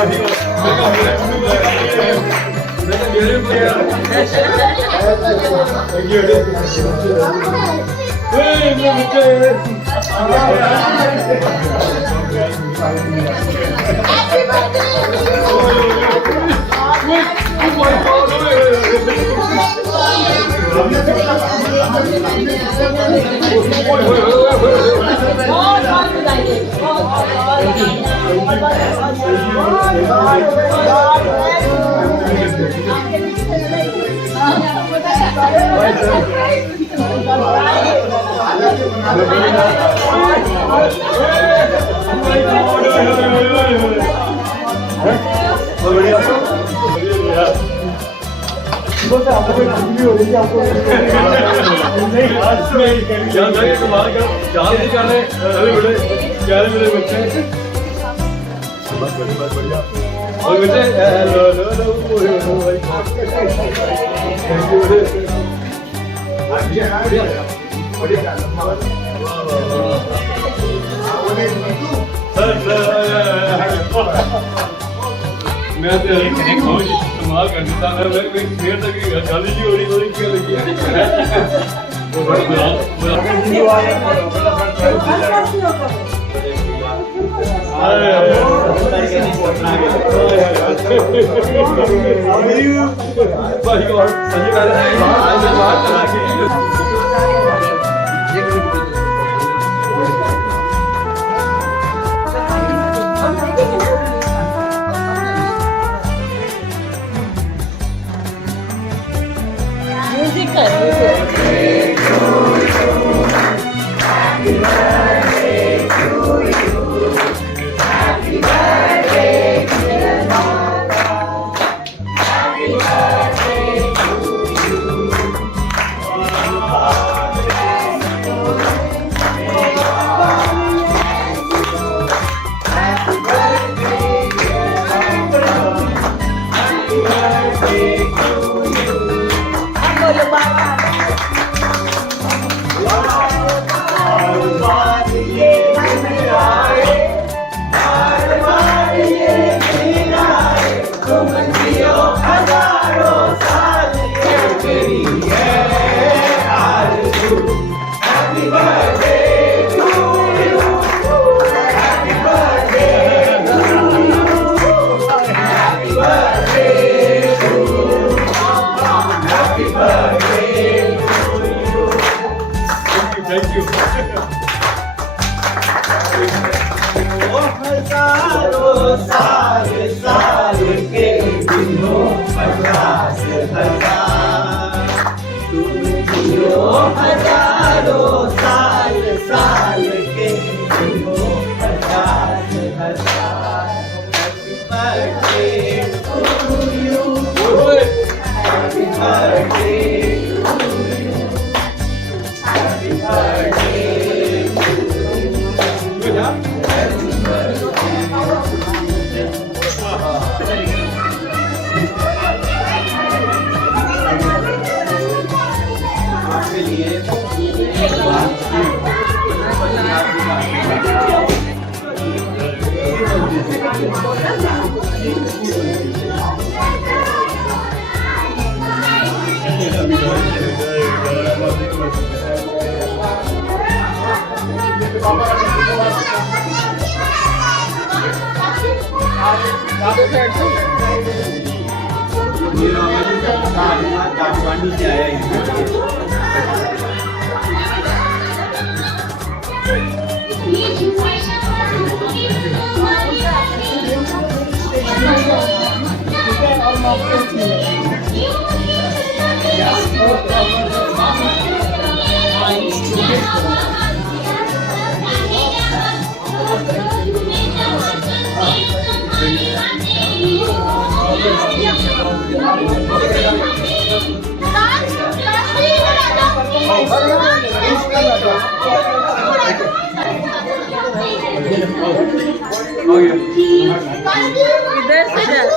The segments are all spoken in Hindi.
मैं तो कमाल कर देता मैं देर तक गल ही हो रही क्या लगी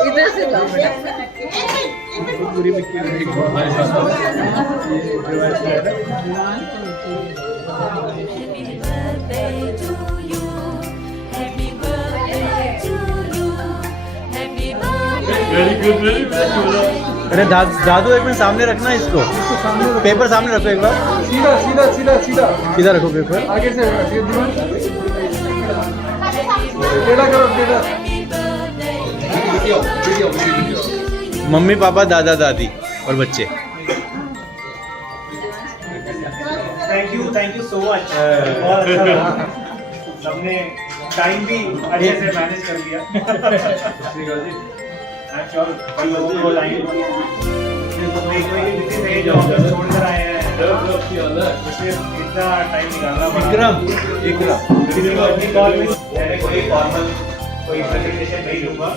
इधर से ला वेरी गुड वेरी गुड। अरे दादू एक मिनट सामने रखना इसको, पेपर सामने रखो एक बार, सीधा सीधा सीधा सीधा सीधा रखो पेपर। आगे से टेढ़ा करो टेढ़ा। मम्मी पापा दादा दादी और बच्चे। Thank you so much. बहुत अच्छा लगा, हमने टाइम भी अच्छे से मैनेज कर लिया। आई एम श्योर कई लोगों को टाइम कोई नहीं जो हम लोग छोड़ कर आए हैं इसलिए इतना टाइम निकालना पड़ा। किसी को अपनी कॉल में मैंने कोई फॉर्मल कोई प्रेजेंटेशन नहीं दूंगा।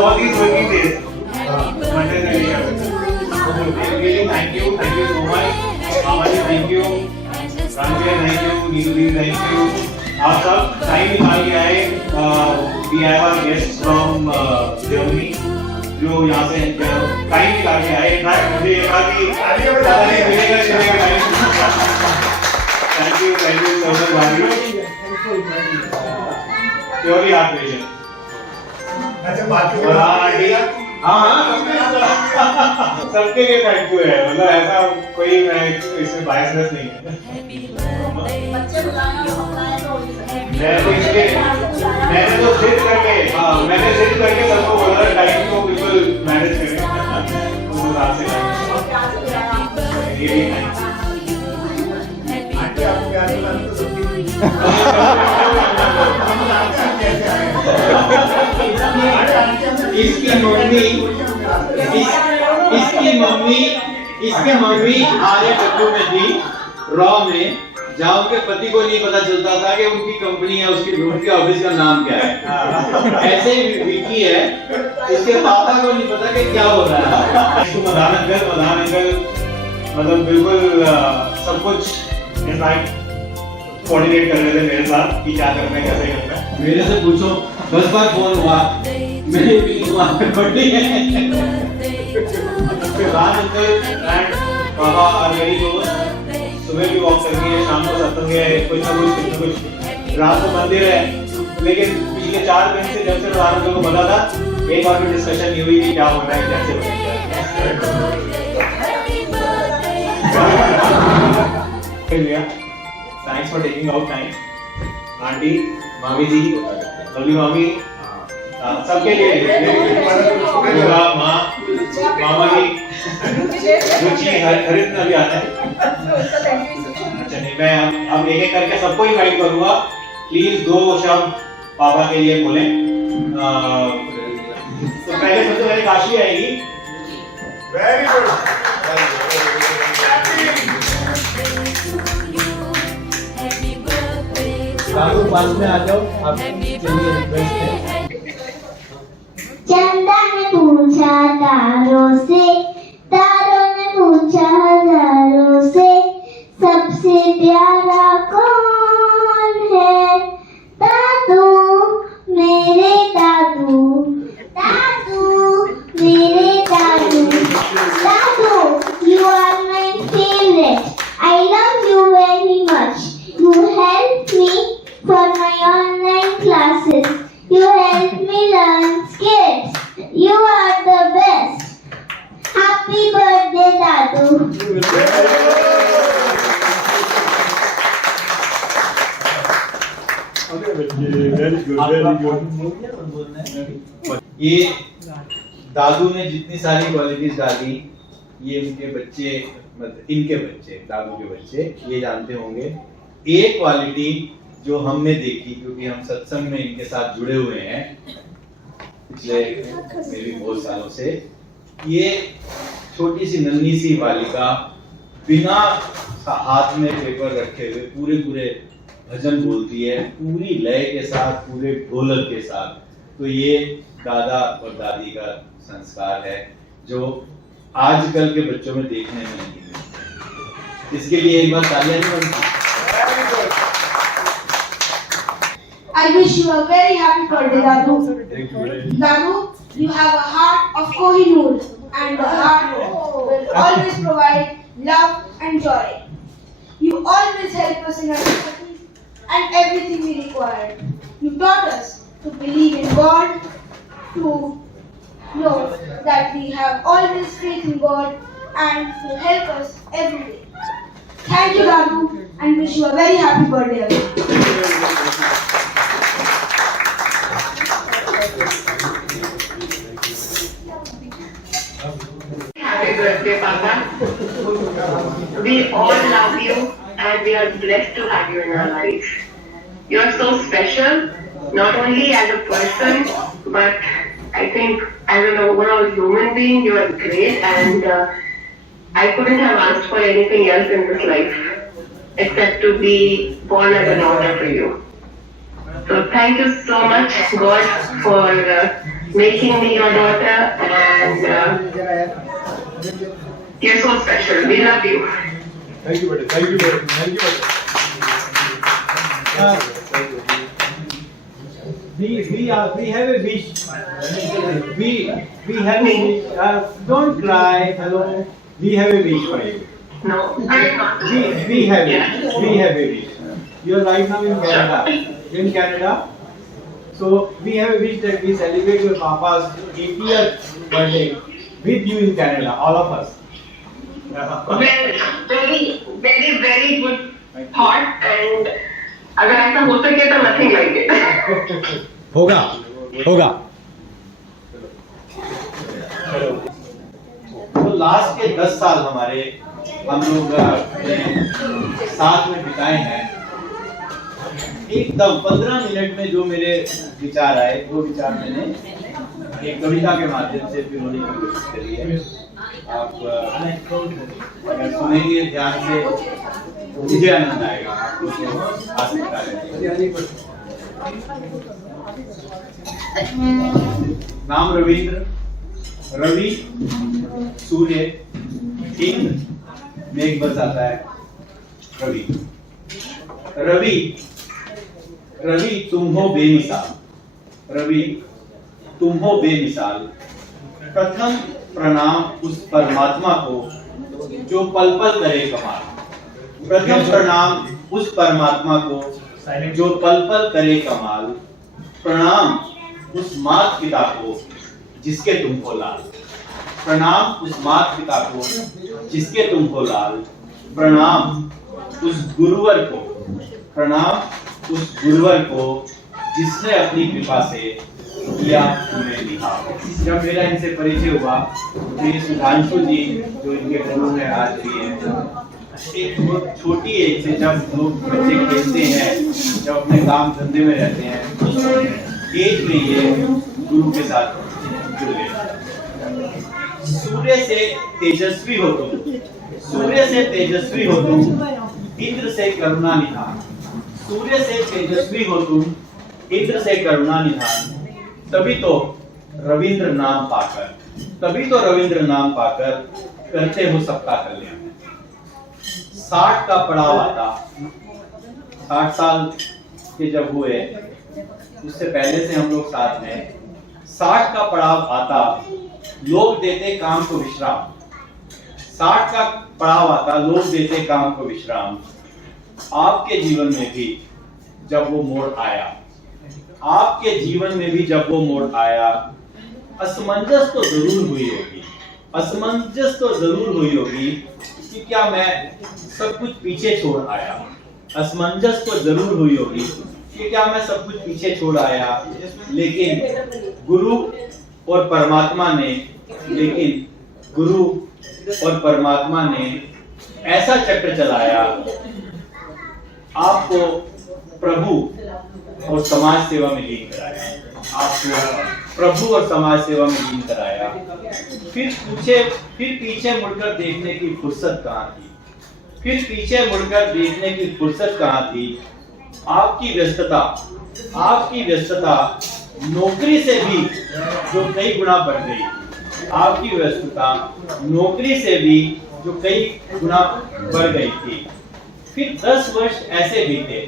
All these working days Monday से थैंक यू सो मच। मामा जी thank you, Ranveer thank you, Neelu दी थैंक यू। आप सब टाइम निकाल के आए। We have our guest from Germany जो यहाँ से टाइम निकाल के आए। मुझे ये कहा कि पता नहीं मिलेगा time. Thank you so much भाभी। Purely heart patient. हाँ सबके लिए थैंक यू है, मतलब ऐसा कोई मैं इसमें बायसनेस नहीं है। मैंने तो जिद करके सबको बोला टाइम को बिल्कुल मैनेज करें उस हिसाब से। ये भी इसकी मम्मी आर्य डब्ल्यू में थी रॉ में, जहाँ उनके पति को नहीं पता चलता था कि उनकी कंपनी है, उनके ऑफिस का नाम क्या है। ऐसे ही विकी है, इसके पापा को नहीं पता कि क्या हो रहा है। मदान अंकल मतलब बिल्कुल सब कुछ कोऑर्डिनेट कर रहे थे मेरे साथ कि क्या करना है कैसे करना है। मेरे से पूछो 10 बार फोन हुआ, मेरे भी हुआ पड़ी है। मदान अंकल एंड पापा और मेरी दोस्त सुबह भी वॉक करनी है, शाम को सत्संग है, कुछ ना कुछ रात को मंदिर है। लेकिन पिछले 4 दिन से जब से मदान अंकल को पता था, एक बार भी डिस्कशन नहीं हुई कि क्या होना है कैसे होना है। Thanks for taking out time, aunty, मामी जी, लवली मामी, सबके लिए माँ, मामा जी, जो चीज खरीदना भी आता है। अच्छा नहीं, मैं अब एक करके सबको इनवाइट करूँगा। प्लीज 2 शब्द पापा के लिए बोलें। तो पहले सबसे पहले काशी आएगी। Very good. काकू पास में आ जाओ, आप चलिए रिक्वेस्ट है। चंदा ने पूछा तारों से, तारों ने पूछा हजारों से, सबसे प्यारा कौन है? दादू मेरे दादू, दादू मेरे दादू, दादू you are my favorite. I love you very much. You help me for my online classes. You help me learn skills. You are the best. Happy birthday, Dadu. ये दादू ने जितनी सारी क्वालिटीज डाली, ये उनके बच्चे मतलब इनके बच्चे, दादू के बच्चे ये जानते होंगे। एक क्वालिटी जो हमने देखी, क्योंकि हम सत्संग में इनके साथ जुड़े हुए हैं पिछले मेरी बहुत सालों से, ये छोटी सी नन्ही सी बालिका बिना हाथ में पेपर रखे हुए पूरे भजन बोलती है, पूरी लय के साथ, पूरे ढोलक के साथ। तो ये दादा और दादी का संस्कार है जो आजकल के बच्चों में देखने में नहीं मिलता। इसके लिए एक बार तालियां नहीं बनती। I wish you a very happy birthday, Dadu. Dadu, you have a heart of Kohinoor, and the heart will always provide love and joy. You always help us in our studies and everything we require. You taught us to believe in God, to know that we have always faith in God and will help us every day. Thank you, Dadu, and wish you a very happy birthday again. Happy birthday, Papa. We all love you and we are blessed to have you in our lives. You are so special, not only as a person, but I think as an overall human being, you are great, and I couldn't have asked for anything else in this life except to be born as a daughter for you. So thank you so much, God, for making me your daughter, and you're so special. We love you. Thank you, buddy. Thank you, buddy. Thank you, buddy. We have a wish. We have a wish. Don't cry. Hello. We have a wish for you. No, I'm not. We have it. We have a wish. You are right now in Canada. In Canada. So we have a wish that we celebrate your Papa's 80th birthday with you in Canada, all of us. Well, very, very, very good thought, and अगर ऐसा हो सके तो nothing like it. होगा होगा। तो लास्ट के 10 साल हमारे हम लोग साथ में बिताए हैं। एकदम 15 मिनट में जो मेरे विचार आए वो विचार मैंने एक कविता के माध्यम से पिरोने की कोशिश करी है। आप अगर सुनेंगे ध्यान से तो मुझे आनंद आएगा, आपको तो आ सकता है। नाम रविंद्र, रवि सूर्य, इंद्र मेघ बरसाता है। रवि रवि रवि तुम हो बेमिसाल। रवि तुम हो बेमिसाल। प्रथम प्रणाम उस परमात्मा को जो पल पल करे कमाल। प्रथम प्रणाम उस परमात्मा को जो पल पल करे कमाल। प्रणाम उस माता पिता को जिसके तुम हो लाल। प्रणाम उस माता पिता को जिसके तुम हो लाल। प्रणाम उस गुरुवर को, प्रणाम उस गुरुवर को जिसने अपनी कृपा से किया तुम्हें लिखा। जब मेरा इनसे परिचय हुआ तो ये सुधांशु जी जो इनके गुरु हैं आज भी हैं, एक बहुत छोटी एज से जब लोग बच्चे खेलते हैं, जब अपने काम धंधे में रहते हैं, उस एज में ये गुरु के साथ जुड़ गए। सूर्य से तेजस्वी हो तुम, सूर्य से तेजस्वी हो तुम, इंद्र से करुणा निधान। सूर्य से तेजस्वी हो तुम, इंद्र से करुणा निधान। तभी तो रविंद्र नाम पाकर, तभी तो रविंद्र नाम पाकर करते हो सबका कल्याण। 60 का पड़ाव आता, 60 साल के जब हुए, उससे पहले से हम लोग साथ में। 60 का पड़ाव आता, लोग देते काम को विश्राम। 60 का पड़ाव आता, लोग देते काम को विश्राम। आपके जीवन में भी जब वो मोड़ आया, आपके जीवन में भी जब वो मोड़ आया, असमंजस तो जरूर हुई होगी, असमंजस तो जरूर हुई होगी कि क्या मैं सब कुछ पीछे छोड़ आया। असमंजस तो जरूर हुई होगी कि क्या मैं सब कुछ पीछे छोड़ आया। लेकिन गुरु और परमात्मा ने, लेकिन गुरु और परमात्मा ने ऐसा चक्र चलाया, आपको प्रभु और समाज सेवा में लीन कराया। आपको प्रभु और समाज सेवा में लीन कराया। फिर पीछे मुड़कर देखने की फुर्सत कहाँ थी? फिर पीछे मुड़कर देखने की फुर्सत कहाँ थी? आपकी व्यस्तता नौकरी से भी जो कई गुना बढ़ गई। आपकी व्यस्तता नौकरी से भी जो कई गुना बढ़ गई थी। फिर 10 वर्ष ऐसे बीते,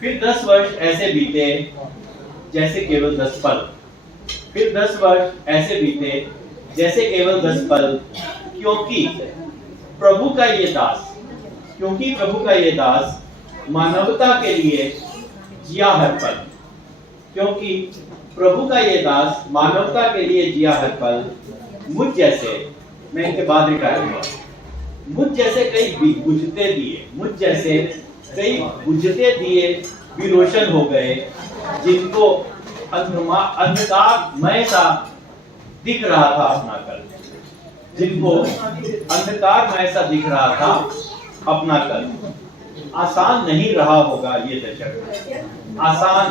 फिर 10 वर्ष ऐसे बीते जैसे केवल 10 पल। फिर 10 वर्ष ऐसे बीते जैसे केवल 10 पल, क्योंकि प्रभु का ये दास, क्योंकि प्रभु का ये दास मानवता के लिए जिया हर पल, क्योंकि प्रभु का ये दास मानवता के लिए जिया हर पल, मुझ जैसे, मैं इनके बाद निकालूंगा, मुझ जैसे कई बुझते दिए, मुझ जैसे कई बुझते दिए भी रोशन हो गए, जिनको अंधकारमय सा दिख रहा था अपना कल, जिनको अंधकारमय सा दिख रहा था अपना कल। आसान नहीं रहा होगा ये दशक, आसान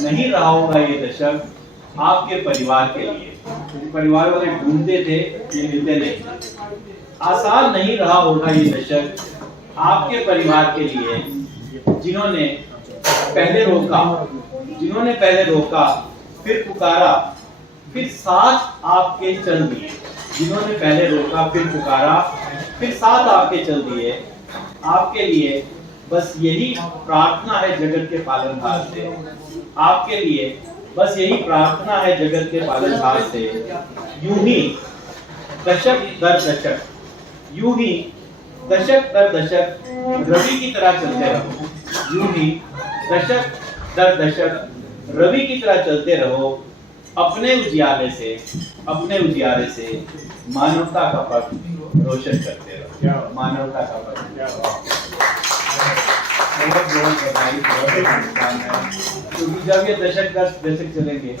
नहीं रहा होगा ये दशक आपके परिवार के लिए। परिवार वाले ढूंढते थे, ये मिलते नहीं। आसान नहीं रहा होगा ये दशक आपके परिवार के लिए, जिन्होंने पहले रोका, फिर पुकारा, फिर साथ आपके चल दिए। जिन्होंने पहले रोका, फिर पुकारा, फिर साथ आपके चल दिए। आपके लिए बस यही प्रार्थना है जगत के पालनहार से, आपके लिए बस यही प्रार्थना है जगत के पालनहार से। यूं ही दशक दर दशक, यूं ही दशक दर दशक रवि की तरह चलते रहो। यूं ही दशक दर दशक रवि की तरह चलते रहो, अपने उजियारे से मानवता का पथ रोशन करते रहो। मानवता का पथ बहुत बधाई, क्योंकि जब ये दशक दर दशक चलेंगे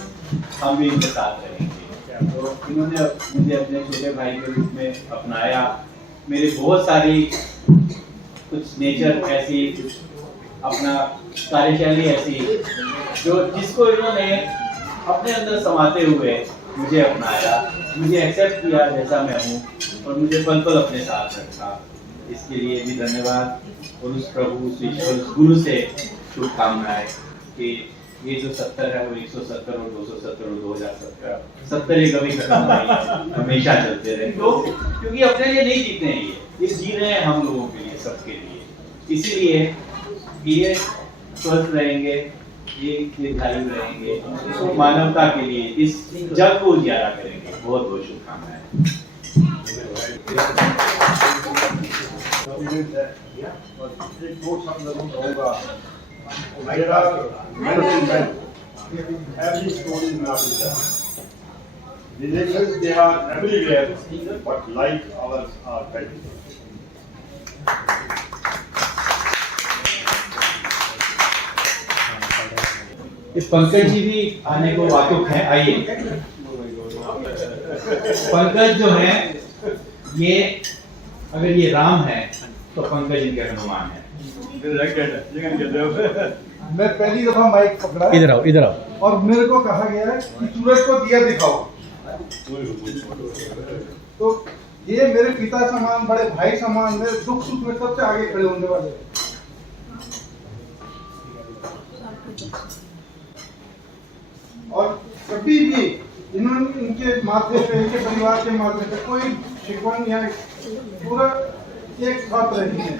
हम भी इनके साथ रहेंगे। तो इन्होंने मुझे अपने छोटे भाई के रूप में अपनाया। मेरी बहुत सारी कुछ नेचर ऐसी, कुछ अपना कार्यशैली ऐसी, जो जिसको इन्होंने अपने अंदर समाते हुए मुझे अपनाया, मुझे एक्सेप्ट किया जैसा मैं हूँ, और मुझे पल पल अपने साथ रखा। इसके लिए भी धन्यवाद, और उस प्रभु, उस ईश्वर, उस गुरु से शुभकामनाएं कि ये जो 70 है वो 170 और 270 और 2070 70 ये कभी खत्म नहीं, हमेशा चलते रहे। तो क्योंकि अपने लिए नहीं जीते हैं, ये जी रहे हैं हम लोगों के लिए, सबके लिए। इसीलिए ये स्वस्थ रहेंगे, ये दीर्घायु रहेंगे, तो मानवता के लिए इस जग को उजियारा करेंगे। बहुत बहुत शुभकामनाएं। एक दो शब्द जरूर कहूँगा। There are many men, every story in Africa. Religions, they are everywhere, but like ours are very. इस पंकज जी भी आने को वाकिफ हैं, आइए। पंकज जो है, ये अगर ये राम है तो पंकज इनके हनुमान है। मैं पहली दफा माइक पकड़ा, इधर आओ और मेरे को कहा गया है कि सूरज को दिया दिखाओ। तो ये मेरे पिता समान, बड़े भाई समान, मेरे दुख सुख में सबसे आगे खड़े होने वाले। और कभी भी इन्होंने, इनके माध्यम से, इनके परिवार के माध्यम से कोई शिकवन या पूरा एक साथ रही है।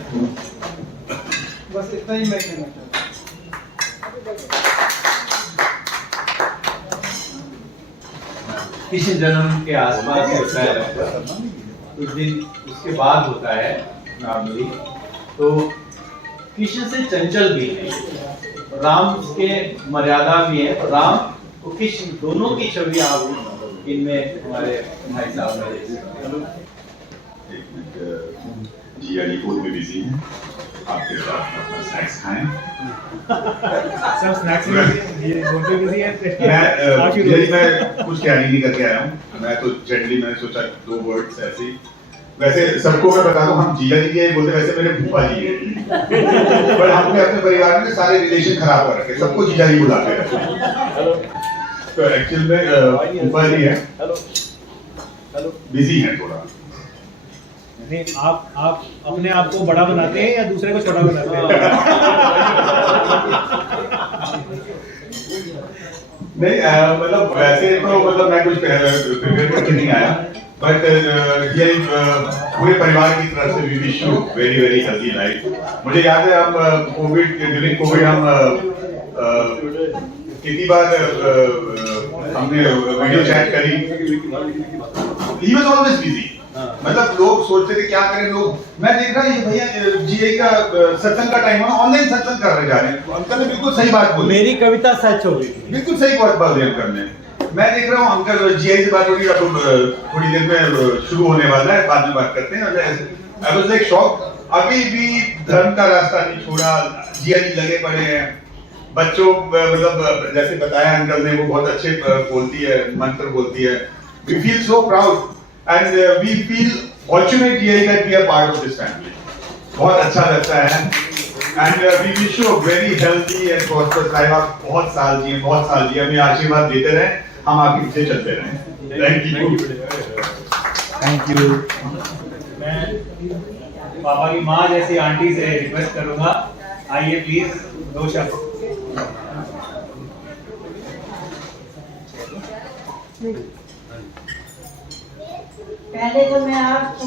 बस इतना ही मैं कहना चाहता हूँ। किसी जन्म के आसपास होता है, कुछ दिन उसके बाद होता है नॉर्मली। तो कृष्ण से चंचल भी है, राम के मर्यादा भी है। राम और कृष्ण दोनों की छवि आप इनमें हमारे भाई साहब ने जी अली फूड में बिजी हैं, आपके साथ अपना स्नैक्स खाएं। सब स्नैक्स में ये घूमते बिजी हैं। मैं कुछ कैरी नहीं करके आया हूँ। मैं तो जनरली मैंने सोचा 2 वर्ड्स ऐसे ही। वैसे सबको मैं बता दूं, हम जीजा जी ये बोलते, वैसे मेरे फूफा जी है, पर हमने अपने परिवार में सारे रिलेशन खराब कर रखे, सबको जीजा जी बुलाते हैं। तो एक्चुअल में फूफा जी है, बिजी है थोड़ा। नहीं, आप अपने आप को बड़ा बनाते हैं या दूसरे को छोटा बनाते हैं? नहीं मतलब वैसे तो मतलब मैं कुछ प्रिपेयर करके नहीं आया, बट ये पूरे परिवार की तरफ से we wish you very very healthy life. मुझे याद है हम कोविड, ड्यूरिंग कोविड हम कितनी बार हमने वीडियो चैट करी। He was always busy. मतलब लोग सोचते थे क्या करें लोग, मैं देख रहा ये भैया जीआई का सत्संग का टाइम है, ऑनलाइन सत्संग कर रहे जा रहे हैं, तो अंकल ने बिल्कुल सही बात बोली, मेरी कविता सच हो गई, बिल्कुल सही बात बोल रहे हैं अंकल ने। मैं देख रहा हूँ अंकल जीआई से बात हो रही है, अब थोड़ी देर में शुरू होने वाला है, बाद में बात करते हैं। आई वाज लाइक शॉक, अभी भी धर्म का रास्ता नहीं छोड़ा, जीआई लगे पड़े हैं। बच्चों मतलब जैसे बताया अंकल ने, वो बहुत अच्छे बोलती है, मंत्र बोलती है। We feel so proud and we feel fortunate here that we are part of this family. बहुत अच्छा लगता है and we wish you a very healthy and prosperous life. आप बहुत साल जिए, बहुत साल जिए, हमें आशीर्वाद देते रहें, हम आपके पीछे चलते रहें। Thank you. मैं पापा की माँ जैसी आंटी से रिक्वेस्ट करूंगा, आइए प्लीज 2 शब्द। पहले तो मैं आपको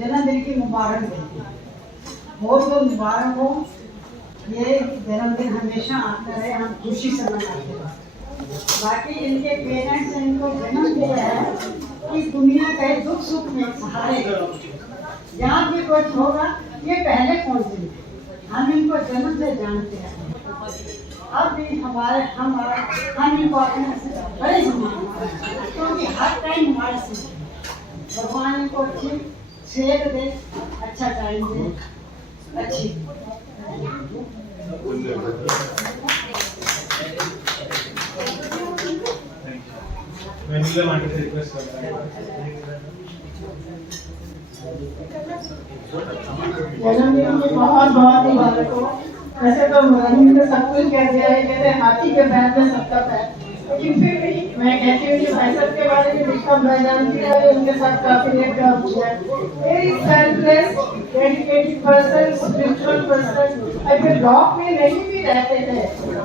जन्मदिन की मुबारक देती हूँ, बहुत बहुत मुबारक हो। ये जन्मदिन हमेशा आता रहे, हम खुशी से मनाते हैं। बाकी इनके पेरेंट्स ने इनको जन्म दिया है कि दुनिया के दुख सुख में सहारे जहाँ भी कुछ होगा ये पहले पहुँचेंगे। हम इनको जन्म से जानते हैं, अब भी हम इनको अपने बड़े सम्मान, क्योंकि हर टाइम हमारे से भगवान इनको अच्छी सेहत दे, अच्छा टाइम दे, अच्छी। मैं नीलम आंटी से रिक्वेस्ट कर रहा हूँ। जन्मदिन की बहुत बहुत मुबारक हो। वैसे तो मरनी ने सब कुछ कह दिया है, कहते हाथी के पैर में सबका पैर, लेकिन फिर भी मैं कहती हूँ कि भाई साहब के बारे में जितना मैं जानती है, उनके साथ काफी नेक काम किया है। Very selfless, dedicated person, spiritual person. अगर ब्लॉक में नहीं भी रहते थे,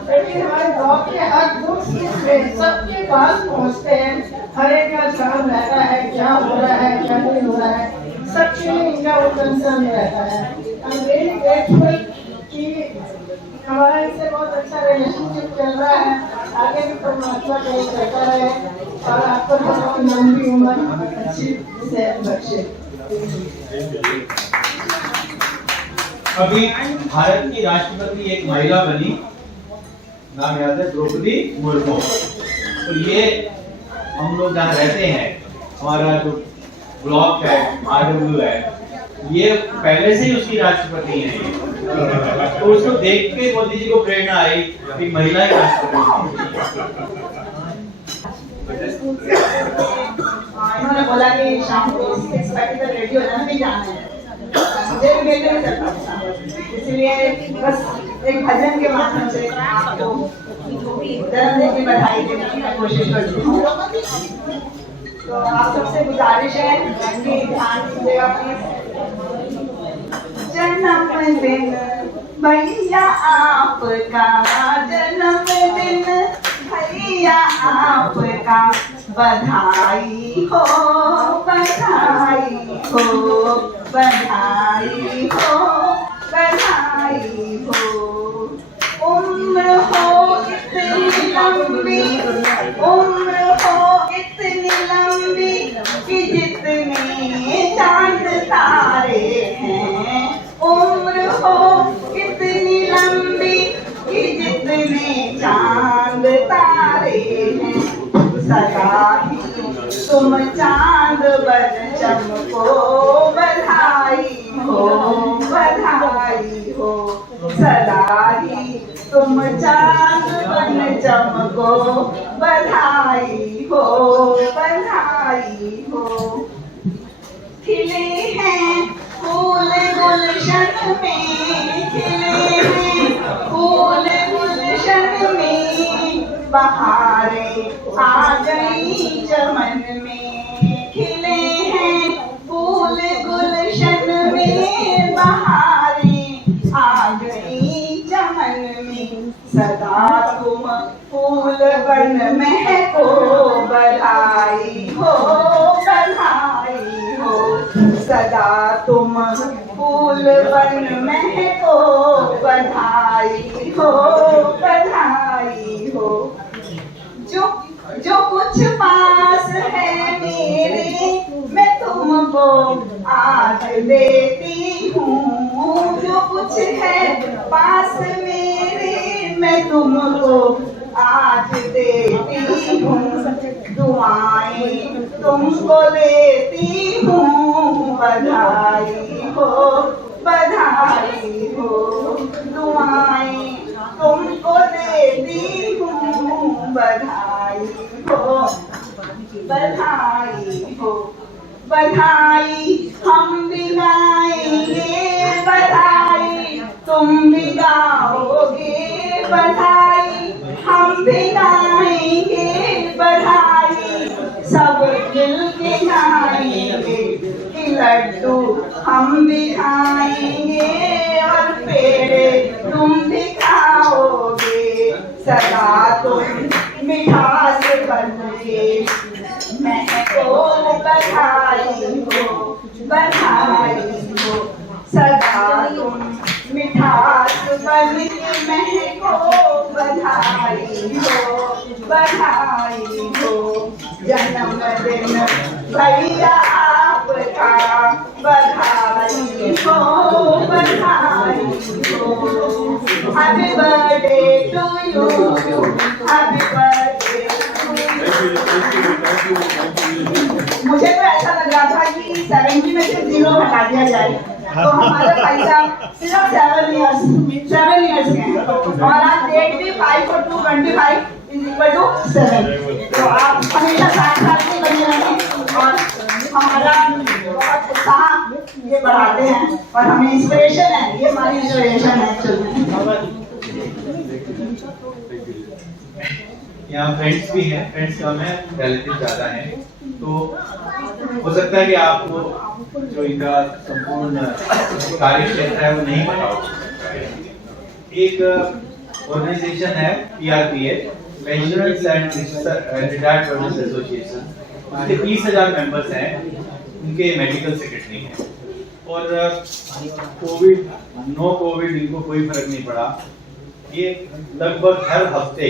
लेकिन हमारे ब्लॉक के हर दुख सुख में सबके पास पहुँचते हैं। हर एक का काम रहता है, क्या हो रहा है, क्या नहीं हो रहा है, सबके लिए इनका वो कंसर्न रहता है। आई एम वेरी ग्रेटफुल कि हमारा इनसे बहुत अच्छा रिलेशनशिप चल रहा है। आगे भी परमात्मा का एक रहता है और आपको बहुत लंबी उम्र, अच्छी सेहत बख्शे। अभी भारत की राष्ट्रपति एक महिला बनी, नाम याद है, द्रौपदी मुर्मू। तो ये हम लोग जहाँ रहते हैं, हमारा जो ब्लॉक है, RW है, ये पहले से ही उसकी राष्ट्रपति है। तो उसको देख के मोदी जी को प्रेरणा आई कि महिलाएं राष्ट्रपति। इन्होंने बोला कि शाम को 6:30 तक रेडी हो जाना, नहीं जाना है, मुझे भी बेटे में चलना था, इसलिए बस एक भजन के माध्यम से आपको जन्मदिन की बधाई देने की कोशिश करती हूँ। तो आप सबसे गुजारिश है कि ध्यान दीजिएगा प्लीज। जन्मदिन भैया आपका, जन्मदिन भैया आपका, बधाई हो, बधाई हो, बधाई हो, बधाई हो। उम्र हो इतनी लंबी, उम्र हो इतनी लंबी कि जितने चांद तारे हैं। उम्र हो इतनी लंबी कि जितने चांद तारे हैं। सदा ही तुम चांद बन चमको, बधाई हो, बधाई हो। सदा ही तुम चांद बन चमको, बधाई हो, बधाई हो। खिले हैं फूल गुलशन में, खिले हैं फूल गुलशन में, बहारें आ गई चमन में। खिले हैं फूल गुलशन में, बहारें आ गई चमन में। सदा तुम फूल बन महको, बधाई हो, बधाई हो। सदा तुम फूल बन महको, बधाई हो, बधाई हो। जो कुछ पास है मेरे, मैं तो तुमको आज देती हूँ, जो कुछ है पास मेरे मैं तुमको आज देती हूँ, दुआएं तुमको देती हूँ, बधाई हो दुआएं तुमको देती हूँ, बधाई हो बधाई हम भी गाएंगे, बधाई तुम भी गाओगे, बधाई हम भी गाएंगे, बधाई सब मिल के गाएंगे, कि लड्डू हम भी खाएंगे और पेड़े तुम भी खाओगे, सदा तुम मिठास बन के महको, बधाई हो सदा तुम मिठास बन के महको, बधाई हो जन्मदिन भैया आपका, बधाई हो happy birthday to you, happy birthday. मुझे तो ऐसा लग रहा था कि 70 में से 0 हटा दिया जाए, तो हमारे भाई साहब सिर्फ 7 इयर्स के हैं, और आज डेट भी 5 और 2 25 = 7। तो आप हमेशा साथ में बने रहें और हमारा बहुत उत्साह ये बढ़ाते हैं, और हमें इंस्पिरेशन है, ये हमारी इंस्पिरेशन है। यहाँ फ्रेंड्स भी हैं, फ्रेंड्स कम है, रिलेटिव ज्यादा हैं, तो हो सकता है कि आपको जो इनका संपूर्ण कार्य क्षेत्र है वो नहीं पता हो। एक ऑर्गेनाइजेशन है PRPA, pensioners and retired persons association, उसके 30,000 मेंबर्स हैं, उनके मेडिकल सेक्रेटरी हैं, और कोविड नो कोविड इनको कोई फर्क नहीं पड़ा। ये लगभग हर हफ्ते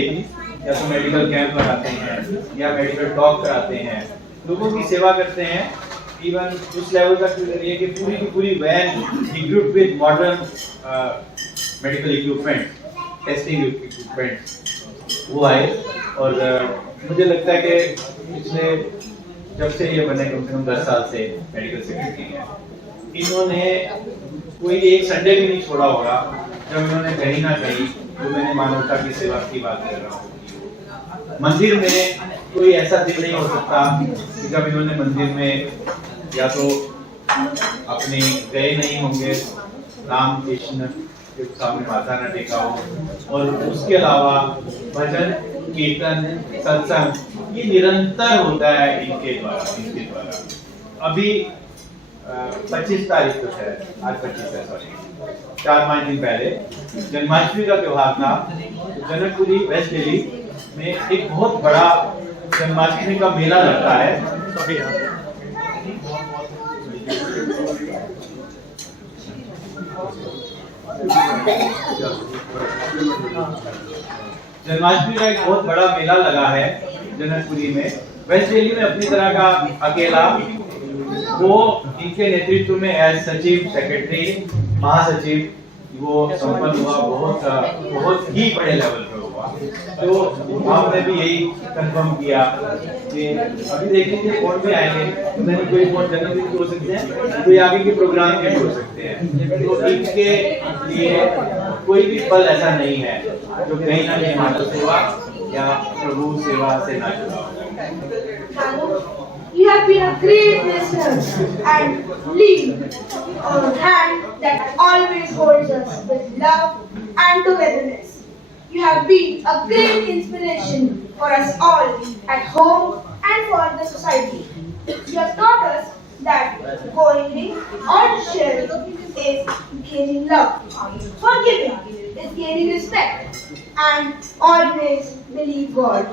या तो मेडिकल कैंप कराते हैं या मेडिकल टॉक कराते हैं, लोगों की सेवा करते हैं, इवन उस लेवल तक करिए कि पूरी की पूरी van equipped with modern medical equipment, testing equipment वो आए। और मुझे लगता है कि पिछले जब से ये बने कम से कम 10 साल से मेडिकल सेक्रेटरी हैं, इन्होंने कोई एक संडे भी नहीं छोड़ा होगा जब इन्होंने कहीं ना कहीं, तो मैंने मानवता की सेवा की बात कर रहा हूँ, मंदिर में कोई ऐसा दिन नहीं हो सकता कि जब इन्होंने मंदिर में या तो अपने गए नहीं होंगे, राम कृष्ण के सामने माथा न टेका हो, और उसके अलावा भजन कीर्तन सत्संग ये निरंतर होता है इनके द्वारा। अभी 25 तारीख को है, आज 25 है, सॉरी 4-5 दिन पहले जन्माष्टमी का त्योहार था। जनकपुरी वेस्ट दिल्ली में एक बहुत बड़ा जन्माष्टमी का मेला लगता है। जन्माष्टमी का एक बहुत बड़ा मेला लगा है जनकपुरी में। वेस्ट दिल्ली में अपनी तरह का अकेला वो इनके नेतृत्व में एज सचिव सेक्रेटरी महासचिव वो संपन्न हुआ, बहुत ही बड़े लेवल पर हुआ। तो हमने भी यही कंफर्म किया कि अभी देखेंगे कौन भी आएंगे, नहीं कोई कौन जन्मदिन के हो सकते हैं, कोई आगे के प्रोग्राम के भी हो सकते हैं। तो इनके लिए कोई भी पल ऐसा नहीं है जो कहीं ना कहीं मानव सेवा या प्रभु सेवा से ना जुड़ा हो। You have been a great listener and lead a hand that always holds us with love and togetherness. You have been a great inspiration for us all at home and for the society. You have taught us that forgiving or sharing is gaining love, forgiving is gaining respect, and always believe God.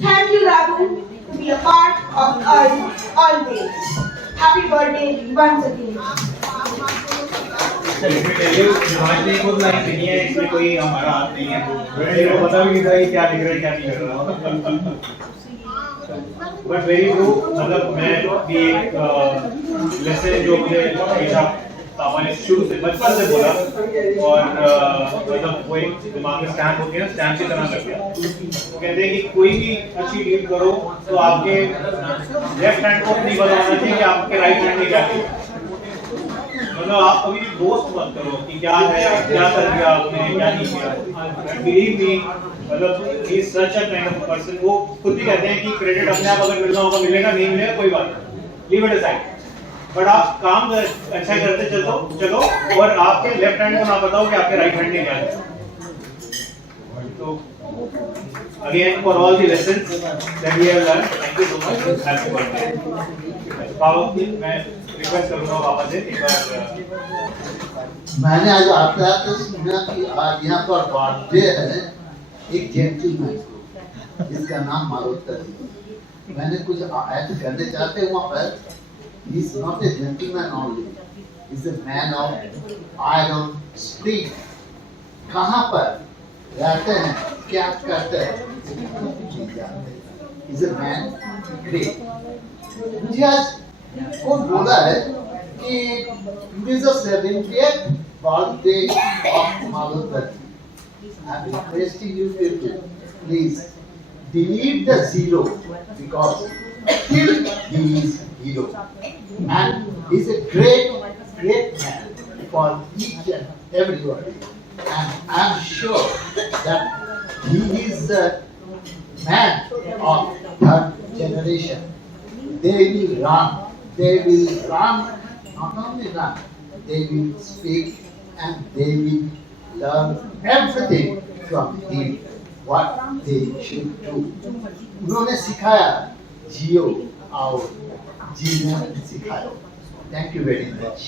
Thank you, Rahul, to be a part of us always. Happy birthday once again. Janmashtami को लाइन नहीं है, इसमें कोई हमारा हाथ नहीं है, मेरे को पता भी नहीं था कि क्या लिख रहा है क्या नहीं कर रहा। बट वेरी ट्रू, मतलब मैं भी एक लेसन जो मुझे हमेशा पापा ने शुरू से बचपन से बोला और मतलब वो एक दिमाग में स्टैम्प होती है ना, स्टैम्प की तरह लग गया। वो कहते हैं कि कोई भी अच्छी डील करो तो आपके लेफ्ट हैंड को नहीं पता होना चाहिए कि आपके राइट हैंड में क्या है। मतलब आप कभी भी दोस्त मत करो कि क्या है, क्या कर दिया आपने, क्या नहीं किया। बिलीव मी, मतलब he is such a kind of person. वो खुद भी कहते हैं कि क्रेडिट अपने आप अगर मिलना होगा मिलेगा, नहीं मिलेगा कोई बात नहीं, लीव इट असाइड। बट आप काम अच्छा करते चलो और आपके लेफ्ट हैंड को ना बताओ कि आपके राइट हैंड में क्या है। तो again for all the lessons that we have learn, thank you so much. Happy birthday papa. मैं रिक्वेस्ट करूंगा पापा से एक बार। मैंने आज आते आते सुना कि आज यहाँ पर बर्थडे है एक जेंटलमैन को, जिसका नाम मारुति। मैंने कुछ ऐड करने चाहते वहाँ पर। He is not a gentleman only. He is a man of iron steel. कहाँ पर रहते हैं, क्या करते हैं, He is a man great. मुझे आज कौन बोला है कि it is a 70th birthday of Maruti. I am requesting you people, please delete the zero because still he is hero. And he's a great man for each and everybody. And I'm sure that he is a man of third generation. They will run, not only run, they will speak and they will learn everything from him, what they should do. उन्होंने सिखाया जियो और जीना सिखाया। Thank you very much.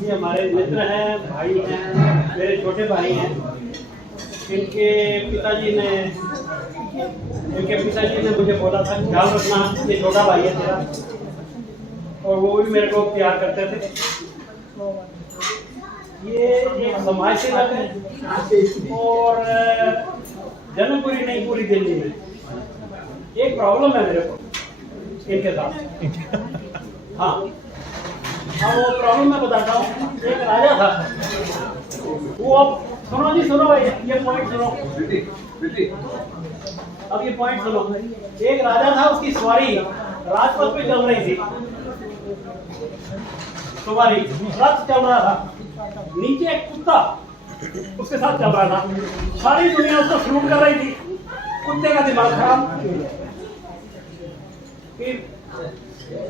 ये हमारे मित्र हैं, भाई हैं, मेरे छोटे भाई हैं। इनके पिताजी ने मुझे बोला था ख्याल रखना, ये छोटा भाई है तेरा, और वो भी मेरे को प्यार करते थे। ये एक समाज सेवक है और जन्मपुरी नहीं, पूरी दिल्ली में। एक प्रॉब्लम है मेरे को इनके साथ। हाँ, वो प्रॉब्लम मैं बताता हूँ। एक राजा था, वो सुनो जी, सुनो भाई, ये पॉइंट सुनो। अब ये पॉइंट सुनो। एक राजा था, उसकी सवारी राजपथ पे चल रही थी। सवारी रथ चल रहा था, नीचे एक कुत्ता उसके साथ चल रहा था। सारी दुनिया उसको सलूट कर रही थी। कुत्ते का दिमाग खराब,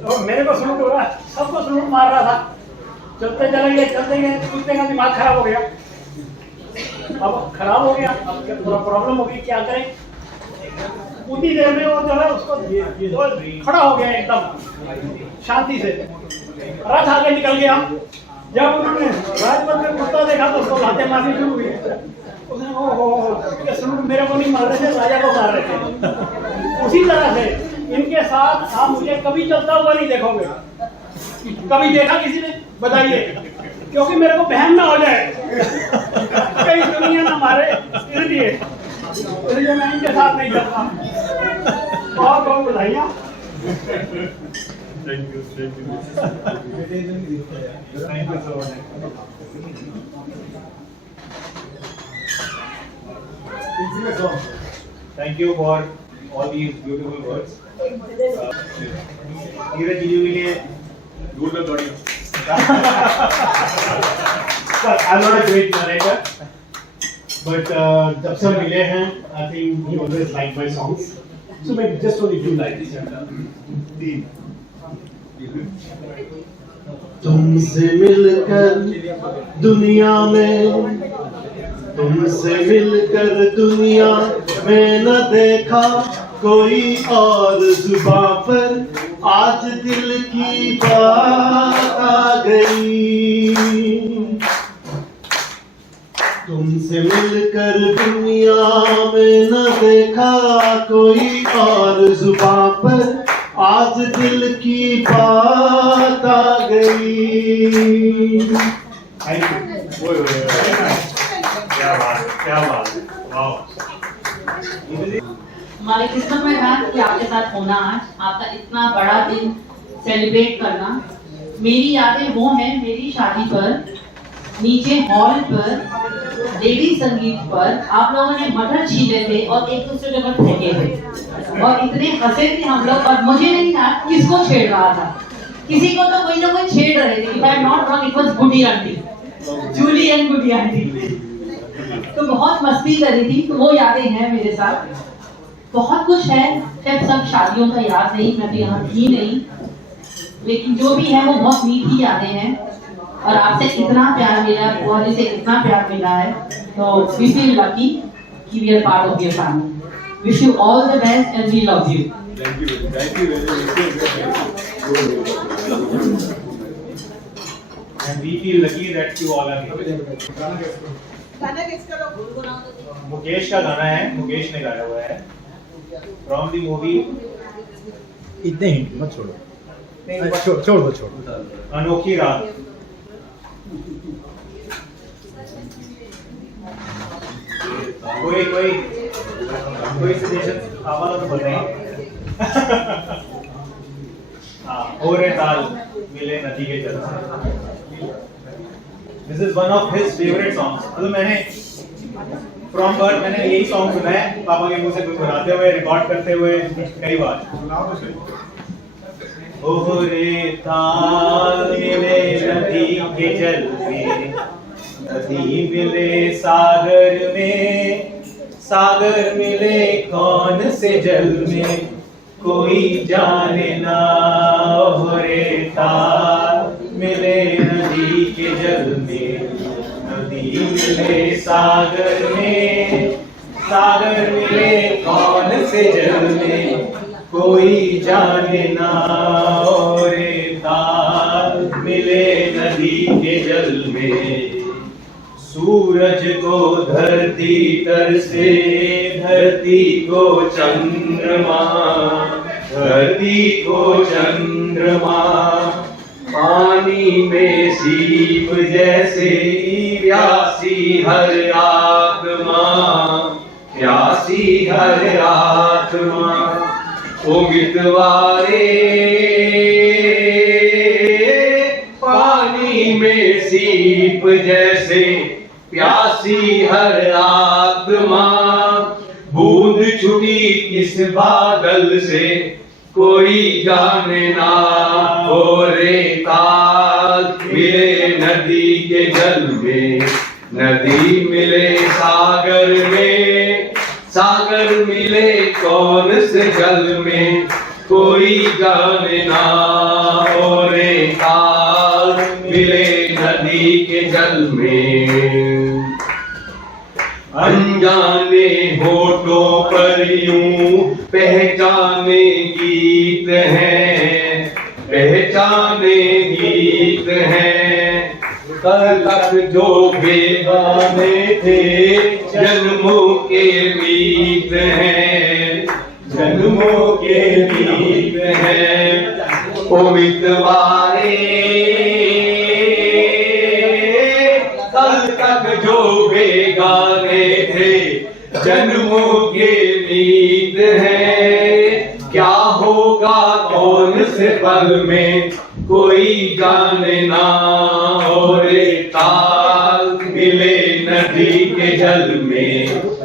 और मेरे को सलूट हो रहा, सबको सलूट मार रहा था। चलते चलते गए, कुत्ते का दिमाग खराब हो गया। अब खराब हो गया, अब थोड़ा प्रॉब्लम हो गई, क्या करें। उतनी देर में वो जो है उसको खड़ा हो गया एकदम शांति से। रथ आगे निकल गया। जब उन्होंने राजपथ में कुत्ता देखा तो उसको लाते मारनी शुरू हुई। उसने ओहो, सलूट मेरे को नहीं मार रहे थे, राजा को मार रहे थे। उसी तरह से इनके साथ आप मुझे कभी चलता हुआ नहीं देखोगे। कभी देखा किसी ने, बताइए, क्योंकि मेरे को बहन ना हो जाए, कई दुनिया ना मारे, इसलिए मैं इनके साथ नहीं चलता। बहुत बहुत बधाइयाँ। Thank you so much. Thank you for all these beautiful words. Neeraj ji के लिए दूर में थोड़ी। I'm not a great narrator, but जब से मिले हैं, I think he always liked my songs. So maybe just only two lines. तुमसे मिलकर दुनिया में, तुमसे मिलकर दुनिया में न देखा कोई और जुबां पर, आज दिल की बात आ गई। तुमसे मिलकर दुनिया में न देखा कोई और जुबां पर, आज दिल की बात आ गई। Thank you. क्या बात है, क्या बात है, वाह। हमारी किस्मत में था कि आपके साथ होना आज, आपका इतना बड़ा दिन सेलिब्रेट करना। मेरी यादें वो हैं मेरी शादी पर, नीचे हॉल पर देवी संगीत पर आप लोगों ने मटर छीले थे और एक दूसरे के ऊपर फेंके थे और इतने हंसे थे हम लोग, और मुझे नहीं था किसको छेड़ रहा था, किसी को तो कोई ना कोई छेड़ रहे थे। If I am not wrong it was Guddi aunty, Julie and Guddi aunty. तो बहुत मस्ती करी थी, तो वो यादें हैं मेरे साथ। बहुत कुछ है, जब सब शादियों का याद नहीं, मैं तो यहाँ थी नहीं, लेकिन जो भी है वो बहुत मीठी यादें हैं। और आपसे इतना प्यार मिला, और इसे इतना प्यार मिला है, तो वी फील लकी कि we are part of your family. Wish you all the best and we love you. Thank you And we feel lucky that you all are here. Mukesh का गाना है, मुकेश ने गाया हुआ है फ्रॉम द मूवी। इतने ही मत छोड़ो, छोड़ दो, छोड़। अनोखी रात। कोई सजेशन आवाज तो बताएं। हाँ, हो रे ताल मिले नदी के जल। This is one of his favorite songs. मतलब मैंने फ्रॉम बर्थ मैंने यही सॉन्ग सुना है पापा के मुंह से गुनगुनाते हुए, रिकॉर्ड करते हुए कई बार। ओ रे ताल मिले नदी के जल में, नदी मिले सागर में, सागर मिले कौन से जल में, कोई जाने ना। ओ रे ताल मिले नदी के जल में, नदी मिले सागर में, सागर मिले कौन से जल में, कोई जाने ना। ओ रे ताल मिले नदी के जल में, सूरज को धरती तर से, धरती को चंद्रमा, धरती को चंद्रमा, पानी में सीप जैसे प्यासी हर आत्मा, प्यासी हर आत्मा। ओ मितवारे पानी में सीप जैसे प्यासी हर आत्मा, बूंद छुटी किस बादल से, कोई जाने ना। हो रे ताल मिले नदी के जल में, नदी मिले सागर में, सागर मिले कौन से जल में, कोई जाने ना। हो रे ताल मिले नदी के जल में, अनजाने होठों पर यूं पहचाने गीत हैं, पहचाने गीत हैं। कल तक जो बेगाने थे, जन्मों के मीत हैं, जन्मों के मीत हैं। ओ मितवारे कल तक जो बेगाने थे, जन्मों के मीत हैं। क्या होगा कौन से पल में, कोई जाने ना। और ताल मिले नदी के जल में,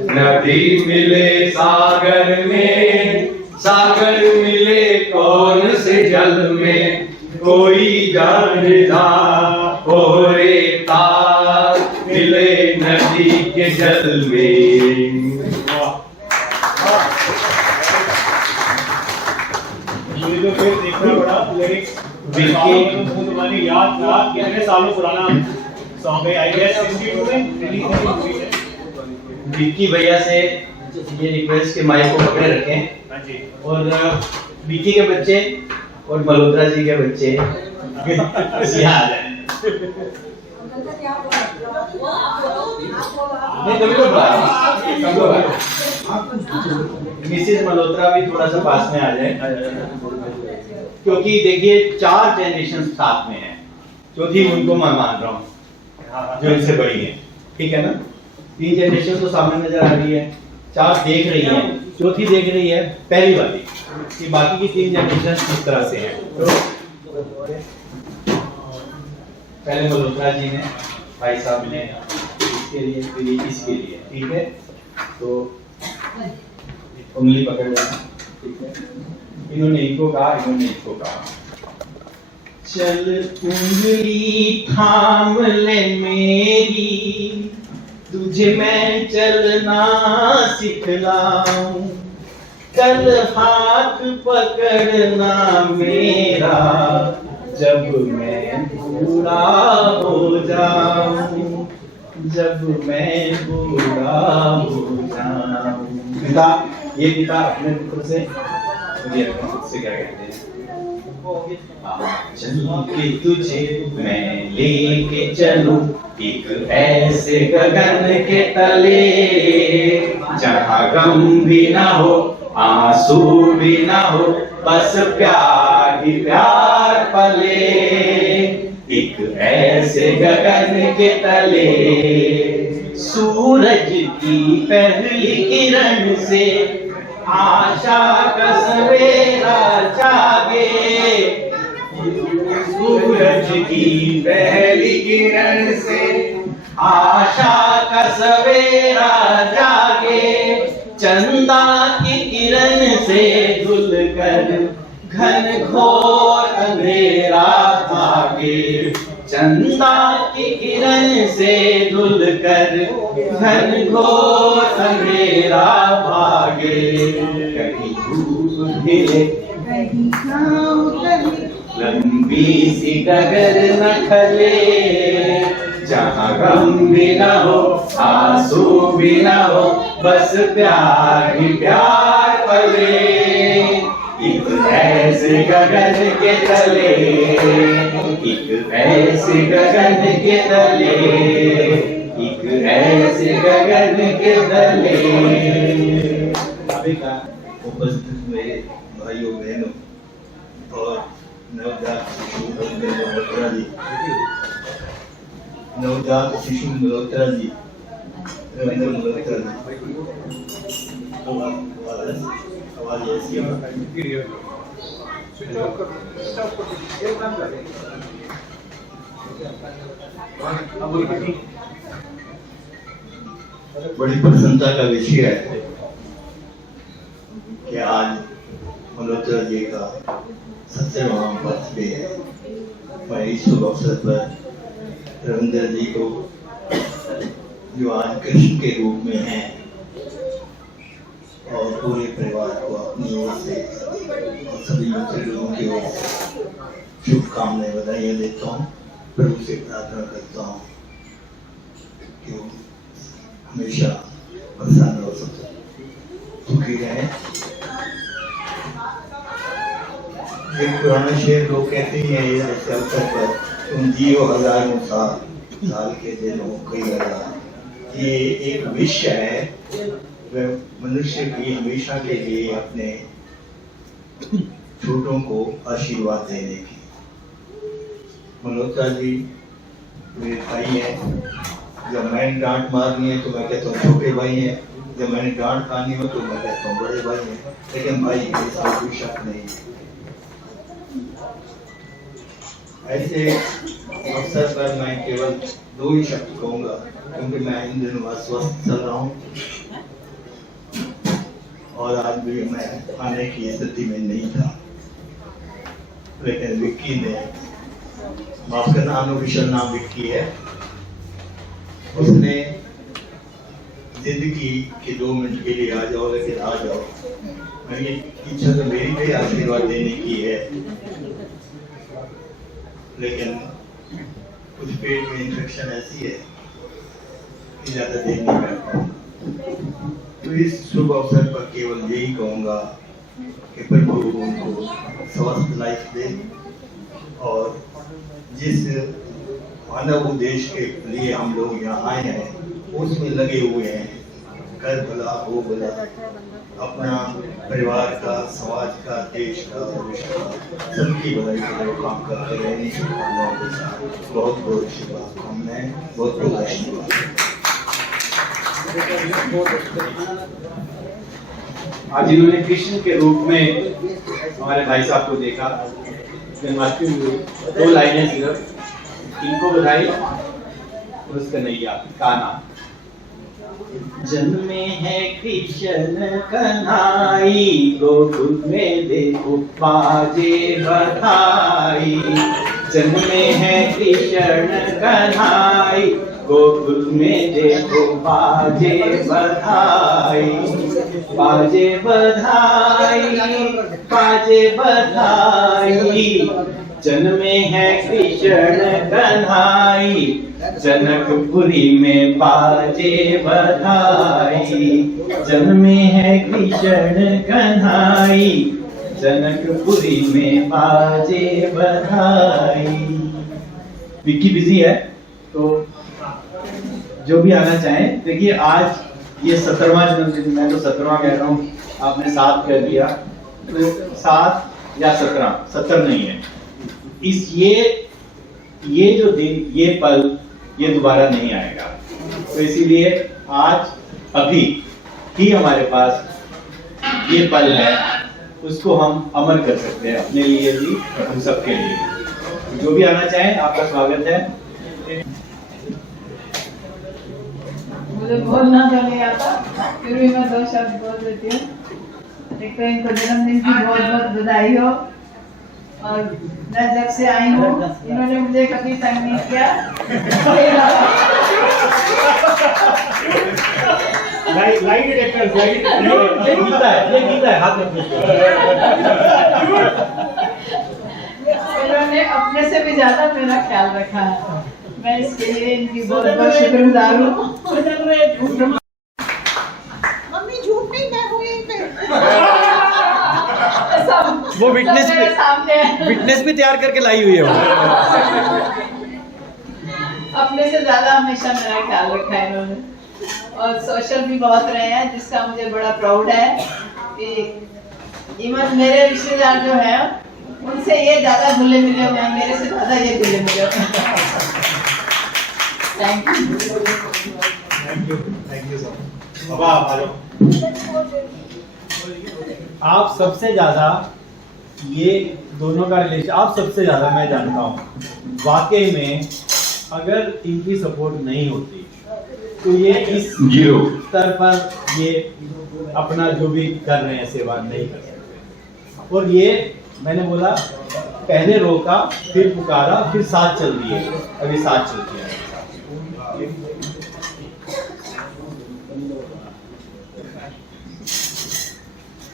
नदी मिले सागर में, सागर मिले कौन से जल में, कोई जाने ना। और ताल मिले नदी के जल में। मुझे फिर देखना पड़ा लिरिक्स, तुम्हारी याद था कितने सालों पुराना सॉन्ग है। आई गेस 62 में रिलीज है। विक्की भैया से ये रिक्वेस्ट के माइक को पकड़े रखें। हाँ जी। और विक्की के बच्चे और मल्होत्रा जी के बच्चे यहाँ आ जाए। मिसेज मल्होत्रा भी थोड़ा सा पास में आ जाए, क्योंकि देखिए 4 जनरेशन साथ में है, चौथी उनको मैं मान रहा हूँ। जो इनसे बड़ी है, ठीक है ना। 3 जनरेशन तो सामने नजर आ रही है, 4 देख रही है, चौथी देख रही है पहली वाली, कि बाकी की 3 जनरेशन इस तरह से हैं। तो पहले मल्होत्रा जी ने, भाई साहब ने इसके लिए, फिर इसके लिए, ठीक है। तो उंगली पकड़ लेना, ठीक है। इन्होंने इनको कहा, इन्होंने इसको कहा, चल उंगली थाम ले मेरी, तुझे मैं चलना सिखलाऊं, कल हाथ पकड़ना मेरा, जब मैं बूढ़ा हो जाऊं, जब मैं बूढ़ा हो जाऊं। पिता, ये पिता अपने पुत्र से, मुझे अपने पुत्र से क्या कहते हैं? चल के तुझे मैं लेके चलूं एक ऐसे गगन के तले, जहाँ गम भी ना हो, आंसू भी ना हो, बस प्यार ही प्यार पले, एक ऐसे गगन के तले। सूरज की पहली किरण से आशा का सवेरा जागे, सूरज की पहली किरण से आशा का सवेरा जागे, चंदा की किरण से धुल कर घन घोर अंधेरा भागे, चंदा की किरण से धुल कर घन घोर अंधेरा भागे, कहीं धूप खिले कहीं छाँव उतरे, लंबी सी डगर न खले, जहाँ गम भी न हो, आंसू भी न हो, बस प्यार ही प्यार पले, एक ऐसे गगन के तले, एक ऐसे गगन के तले, एक ऐसे गगन के तले। अभी का उपस्थित मेरे भाइयों बहनों और नवजात शिशु मल्होत्रा जी, नवजात शिशु मल्होत्रा जी, रविंद्र मल्होत्रा जी, आवाज ऐसी है। बड़ी प्रसन्नता का विषय है कि आज मल्होत्रा जी का 70वां बर्थडे है। मैं इस शुभ अवसर पर रविंद्र जी को, जो आज कृष्ण के रूप में हैं, और पूरे परिवार को अपनी ओर से और सभी दूसरे लोगों की ओर से शुभकामनाएं, बधाइयाँ देता हूँ। प्रभु से प्रार्थना करता हूँ कि वो हमेशा प्रसन्न और सुखी रहे। एक पुराना शेर लोग कहते ही हैं ये अवसर पर, तुम जियो हजारों साल, साल के दिन हो कई हजार। ये एक विश है वह मनुष्य की हमेशा के लिए अपने छोटों को आशीर्वाद देने की। मल्होत्रा जी मेरे भाई हैं, जब मैंने डांट मारनी है तो मैं कहता हूँ छोटे भाई हैं, जब मैंने डांट खानी हो तो मैं कहता हूँ बड़े भाई हैं, लेकिन भाई इसका कोई शक नहीं है। ऐसे अवसर पर मैं केवल 2 ही शब्द कहूँगा, क्योंकि मैं इन दिनों अस्वस्थ चल रहा हूँ और आज भी मैं आने की स्थिति में नहीं था, लेकिन विक्की ने, माफ करना अनऑफिशियल नाम विक्की है, उसने जिंदगी के 2 मिनट के लिए आ जाओ, लेकिन आ जाओ। मेरी इच्छा तो मेरी भी आशीर्वाद देने की है, लेकिन कुछ पेट में इन्फेक्शन ऐसी है कि ज्यादा देर नहीं कर पाऊंगा। तो इस शुभ अवसर पर केवल यही कहूँगा कि प्रभु उनको स्वस्थ लाइफ दे, और जिस मानव उद्देश्य के लिए हम लोग यहाँ आए हैं उसमें लगे हुए हैं, कर भला हो भला, अपना परिवार का, समाज का, देश का, विश्व का, सबकी भलाई के लिए काम करते रहने की भावनाओं के साथ बहुत बहुत शुभकामनाएं, बहुत बहुत आशीर्वाद। आज इन्होंने कृष्ण के रूप में हमारे भाई साहब को देखा। जन्माष्टमी में 2 लाइनें सिर्फ, इनको बधाई और उस कन्हैया कान्हा। जन्मे है कृष्ण कन्हाई, गोकुल में देखो बाजे बधाई। जन्मे है कृष्ण कन्हाई, गोकुल में देखो बाजे बधाई। बाजे बधाई, बाजे बधाई, जन्मे है कृष्ण कन्हाई, जनकपुरी में बाजे बधाई। जन्मे है कृष्ण कन्हाई, जनकपुरी में बाजे बधाई। विक्की बिजी है तो जो भी आना चाहे। देखिए आज ये 17वां जन्मदिन, मैं तो 17वां कह रहा हूँ, आपने 7 कह दिया, तो 7 या 17, 70 नहीं है। इस ये जो दिन, ये पल, ये दोबारा नहीं आएगा। तो इसीलिए आज अभी ही हमारे पास ये पल है, उसको हम अमर कर सकते हैं अपने लिए भी और हम सबके लिए। जो भी आना चाहे आपका स्वागत है। मुझे बोलना तो नहीं आता, फिर भी मैं 2 शब्द बोल देती हूँ। एक तो इनको जन्मदिन की बहुत बहुत बधाई हो, और मैं जब से आई हूँ इन्होंने मुझे कभी तंग नहीं किया। लाइट डिटेक्टर, ये गीता है हाथ में। इन्होंने अपने से भी ज्यादा मेरा ख्याल रखा है, मैं इसके लिए इनकी बहुत बहुत शुक्रगुजार हूँ। मम्मी झूठ नहीं, मैं हूँ यहीं पे। वो विटनेस भी तैयार करके लाई हुई है वो। अपने से ज्यादा हमेशा मेरा ख्याल रखा है इन्होंने, और सोशल भी बहुत रहे हैं, जिसका मुझे बड़ा प्राउड है कि इवन मेरे रिश्तेदार जो हैं उनसे ये ज्यादा घुले मिले हुए हैं, मेरे से ज्यादा ये घुले मिले हुए हैं। Thank you sir. बाबा आप आ जाओ। आप सबसे ज्यादा, ये दोनों का रिलेशन आप सबसे ज्यादा मैं जानता हूँ। वाकई में अगर इनकी सपोर्ट नहीं होती तो ये इस स्तर पर ये अपना जो भी कर रहे हैं सेवा नहीं कर सकते। और ये मैंने बोला, पहले रोका, फिर पुकारा, फिर साथ चल दिए, अभी साथ चलती है।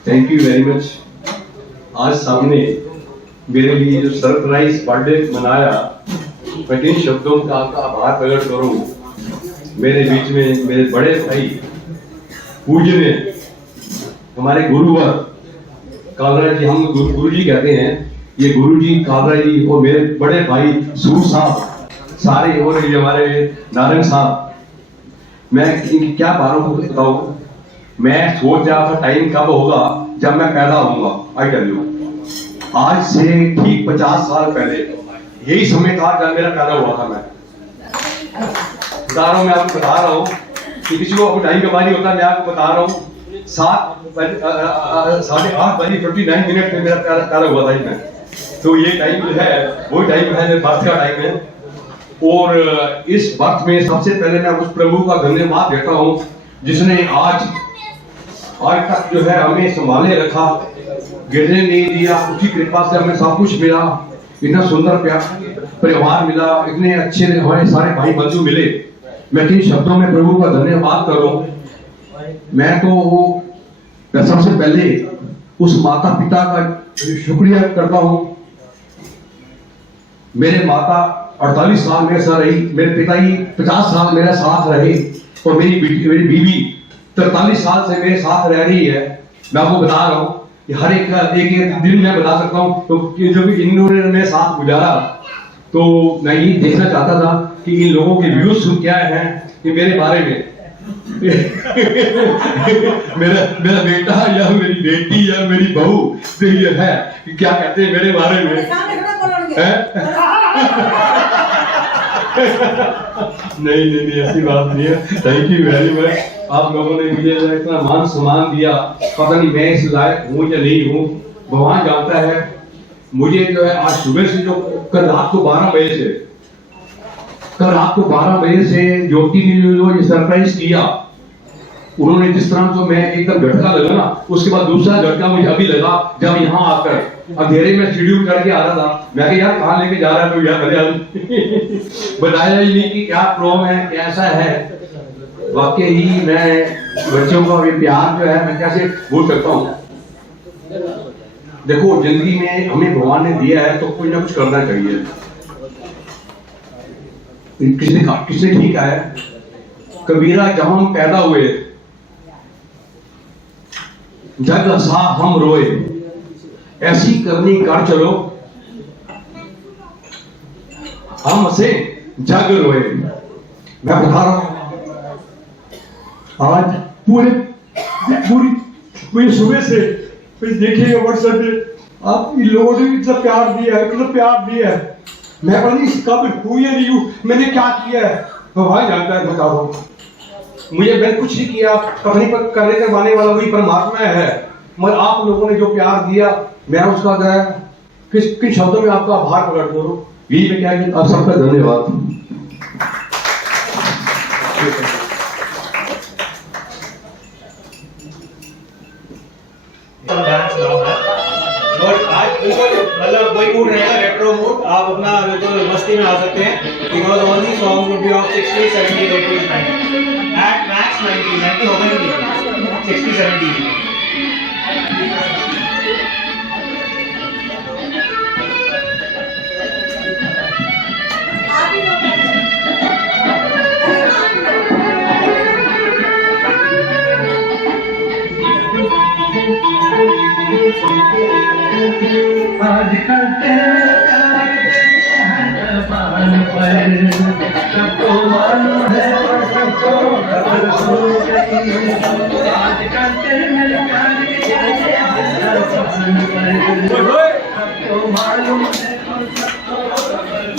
Thank you very much. आज सामने मेरे लिए जो सरप्राइज बर्थडे मनाया, मैं किन शब्दों का आपका आभार प्रकट करूं। मेरे बीच में मेरे बड़े भाई पूजनीय हमारे गुरुवर कालरा जी, हम गुरु जी कहते हैं, ये गुरु जी कालरा जी, और मेरे बड़े भाई सूर साहब सारे, और ये हमारे नारंग साहब। मैं इनकी क्या बातों बताऊं, मैं सोच रहा था टाइम कब होगा जब मैं पैदा होऊंगा। आई टेल यू, आज से ठीक 50 साल पहले यही समय था जब मेरा पैदा हुआ था। मैं बता रहा हूँ, मैं आपको बता रहा हूँ कि किसी को टाइम का नहीं होता। मैं आपको बता रहा हूँ 8:30 बजे 59 मिनट में मेरा पैदा हुआ था इसमें। तो ये टाइम जो है वही टाइम है, मेरे बर्थ का टाइम है। और इस वक्त में सबसे पहले मैं उस प्रभु का धन्यवाद देता हूँ जिसने आज तक जो है हमें संभाले रखा, गिरने नहीं दिया। उसकी कृपा से हमें सब कुछ मिला, इतना सुंदर परिवार मिला, इतने अच्छे हमारे सारे भाई बंधु मिले। मैं किन शब्दों में प्रभु का धन्यवाद करूं। मैं तो सबसे पहले उस माता पिता का शुक्रिया करता हूं। मेरे माता 48 साल मेरे साथ रही, मेरे पिताजी 50 साल मेरे साथ रहे, और मेरी बीवी 43 साल से मेरे साथ रह रही है। मैं आपको बता रहा हूँ कि हर एक दिन मैं बता सकता हूँ तो जो भी इन्होंने मेरे साथ गुजारा। तो मैं ये देखना चाहता था कि इन लोगों के व्यूज क्या हैं कि मेरे बारे में। मेरा बेटा या मेरी बेटी या मेरी बहू तो ये है कि क्या कहते हैं मेरे बारे में नहीं ऐसी बात नहीं है। Thank you very much. आप लोगों ने मुझे इतना मान सम्मान दिया, पता नहीं मैं इस लायक हूँ या नहीं हूँ, भगवान जानता है। मुझे जो है आज सुबह से जो कल रात को 12 बजे से ज्योति ने जो ये सरप्राइज किया, उन्होंने जिस तरह जो मैं एकदम झटका लगा ना, उसके बाद दूसरा झटका मुझे अभी लगा जब यहाँ आकर अंधेरे में शेड्यूल करके आ रहा था। मैं कहा यार कहाँ लेके जा रहा है तो यार बताया ही नहीं कि क्या प्रॉब्लम है, कैसा है। वाकई ही मैं बच्चों का ये प्यार जो है मैं कैसे भूल सकता हूँ। देखो जिंदगी में हमें भगवान ने दिया है तो कुछ ना कुछ करना चाहिए। किसने ठीक है, कबीरा जब हम पैदा हुए जग हंसा हम रोए, ऐसी करनी कर चलो हम हंसे जग रोए। मैं बता रहा हूं आज पूरी सुबह से देखिएगा व्हाट्सएप पे आप इन लोगों ने इतना प्यार दिया है, मैं पता नहीं कब हूँ या नहीं हूँ, मैंने क्या किया है भगवान जानता है। बता दो मुझे मैंने कुछ नहीं किया, कहानी पर करने करवाने वाला वही परमात्मा है, मगर आप लोगों ने जो प्यार दिया मैं उसका जो है किन शब्दों में आपका आभार प्रकट करूं। यही मैं क्या कि आप सबका धन्यवाद। और आज बिल्कुल मतलब वही मूड रहेगा, रेट्रो मूड। आप अपना बिल्कुल मस्ती में आ सकते हैं because all the song would be of 60, 70, 80, 90 at max 90 होगा ही नहीं, 60, 70। आजकल तेरे पर सबको मालूम है और सबको खबर हो गई। आजकल तेरे प्यार के सबको मालूम है और सबको खबर हो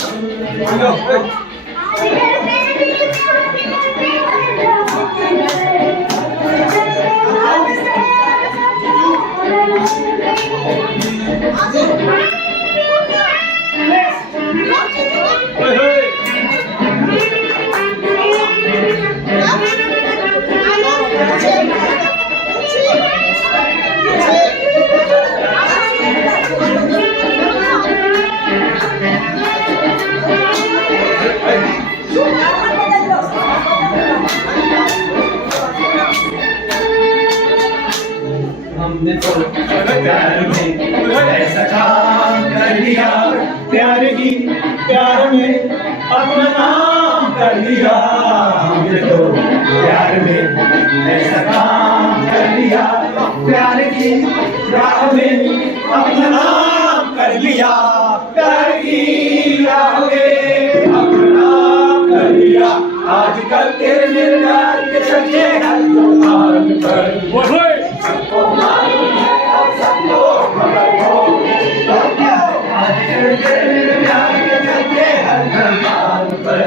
हमने तो प्यार में ऐसा काम कर लिया, प्यार में अपना नाम कर लिया। हमने तो प्यार में ऐसा काम कर लिया, प्यार में अपना नाम कर लिया, प्यार की राह में अपना नाम कर लिया। आजकल तेरे मेरे प्यार के चलते हर दुकान पर सबको मालूम है और सबको खबर हो गई। आजकल तेरे मेरे प्यार के चलते हर दुकान पर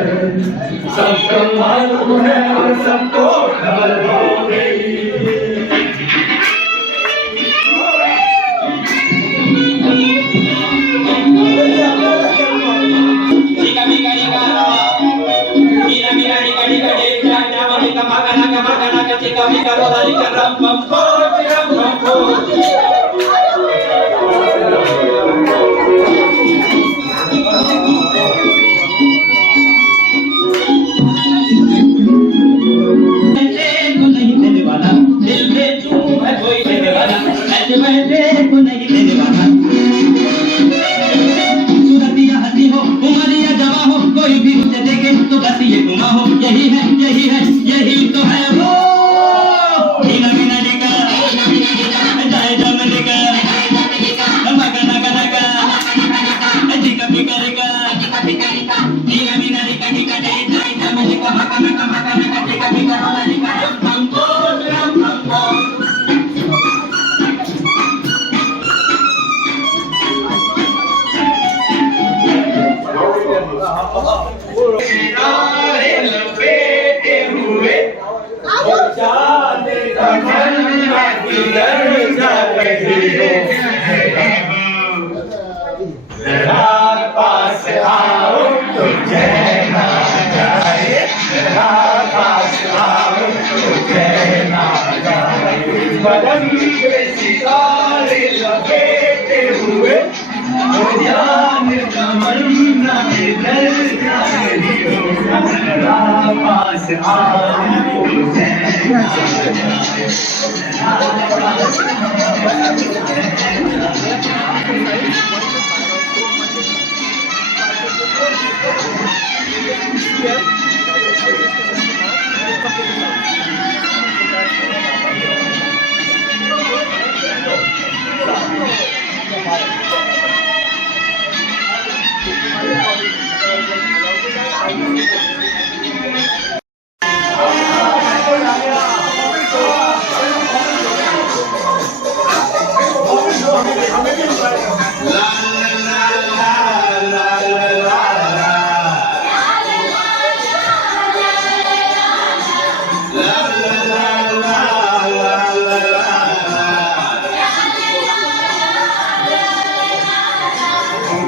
सबको मालूम है और सबको खबर हो गई। यही तो है वो तमन्ना करता जरा पास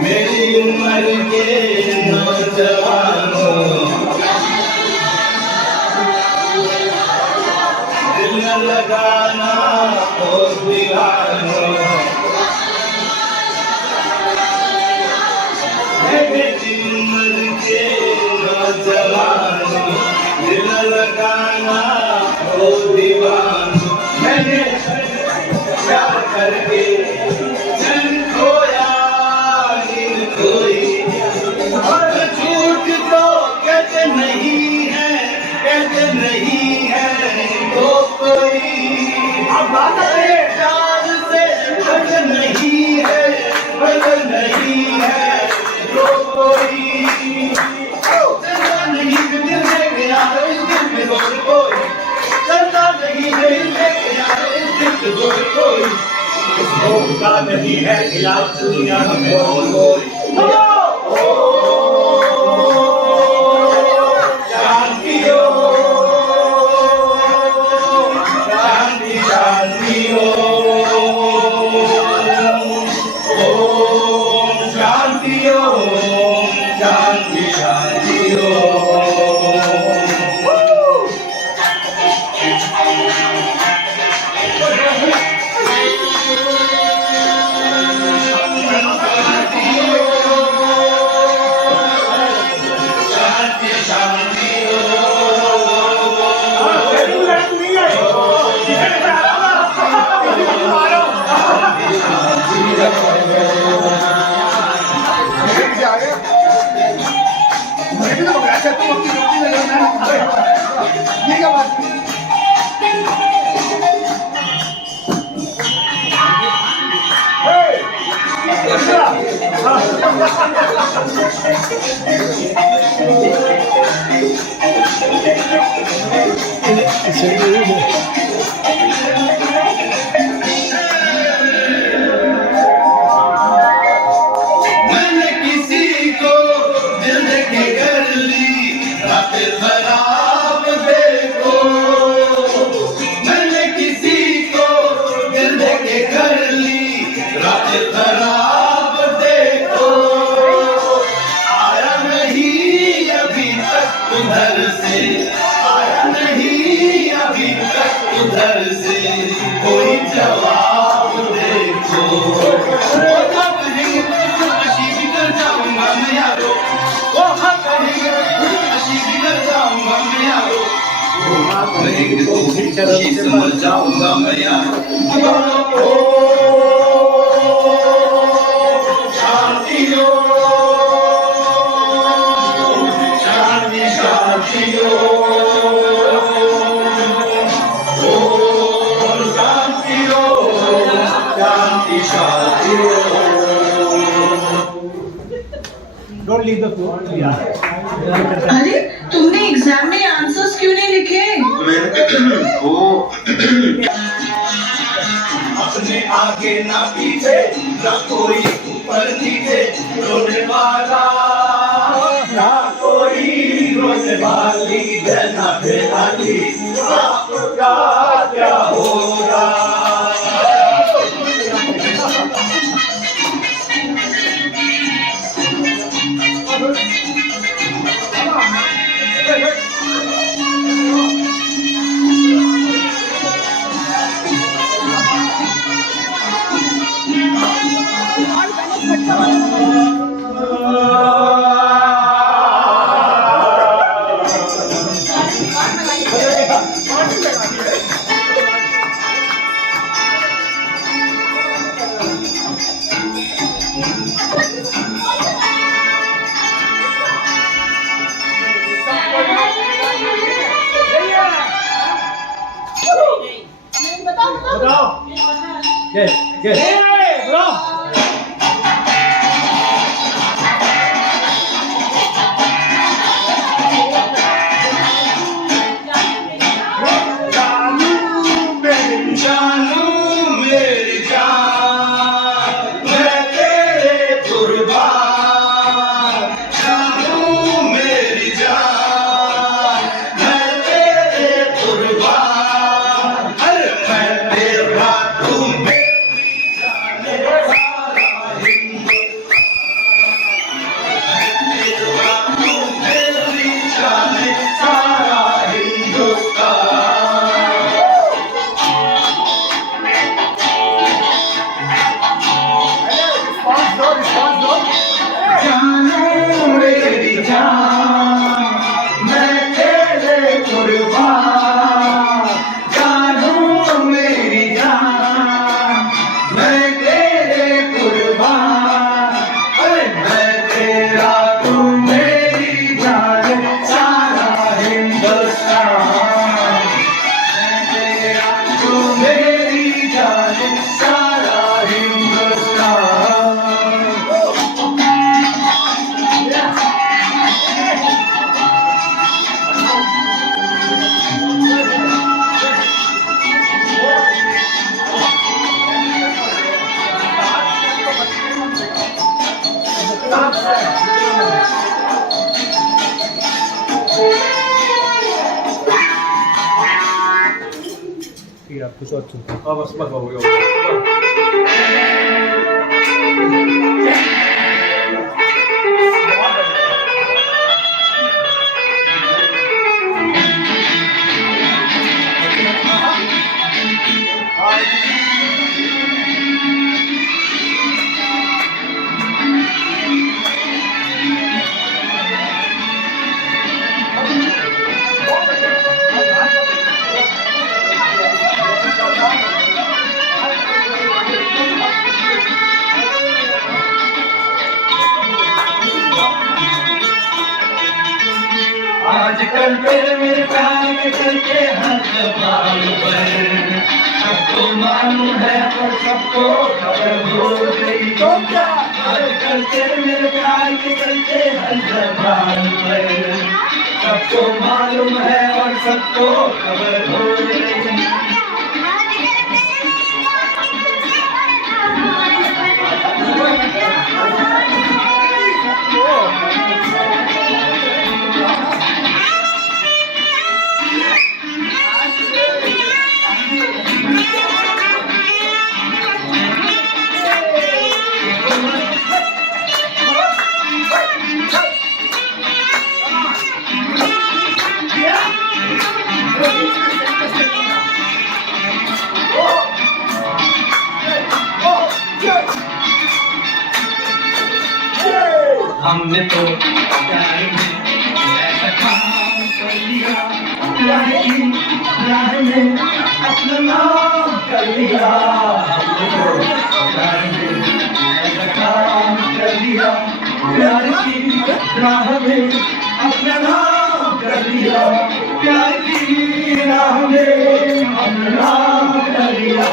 मेरी उम्र के नौजवानों दिल न लगाना ओ दीवानों मेरी उम्र के नौजवानों दिल न लगाना ओ दीवानों मैंने प्यार करके जन खोया कोई और झूठ तो कहते नहीं है तो कोई प्यार से बदल नहीं है तो कोई चलता नहीं दिल में गया इस दिल में जोर कोई चलता नहीं दिल में गया इस दिल में जोर कोई का नहीं है खिलाफ दुनिया में कोई शांति हो शांति शांति हो शांति हो शांति शांति हो मैंने किसी को दिल देके कर ली रात खराब देखो मैंने किसी को दिल देके कर ली रात खराब देखो आया नहीं अभी तक उधर से आया नहीं अभी तक उधर से कोई जवाब देखो मर जाऊंगा मैं यार शांति हो शांति शांति हो शांति हो शांति शांति हो Don't leave the floor. अरे तुमने एग्जाम में आंसर्स क्यों नहीं लिखे? वो अपने आगे ना पीछे ना कोई ऊपर नीचे रोने वाला ना कोई रोने वाली जना बेहाली आपका क्या होगा आजकल मेरे प्यार के चलते हर जबान पर सबको मालूम है और सबको खबर हो गई। तो क्या आजकल मेरे प्यार के चलते हर जबान पर सबको मालूम है और सबको खबर हो गई। हमने तो प्यार में ऐसा काम कर लिया, प्यार की राह में अपना नाम कर लिया। हमने तो प्यार में ऐसा काम कर लिया, प्यार की राह में अपना नाम कर लिया, प्यार की राह में अपना नाम कर लिया।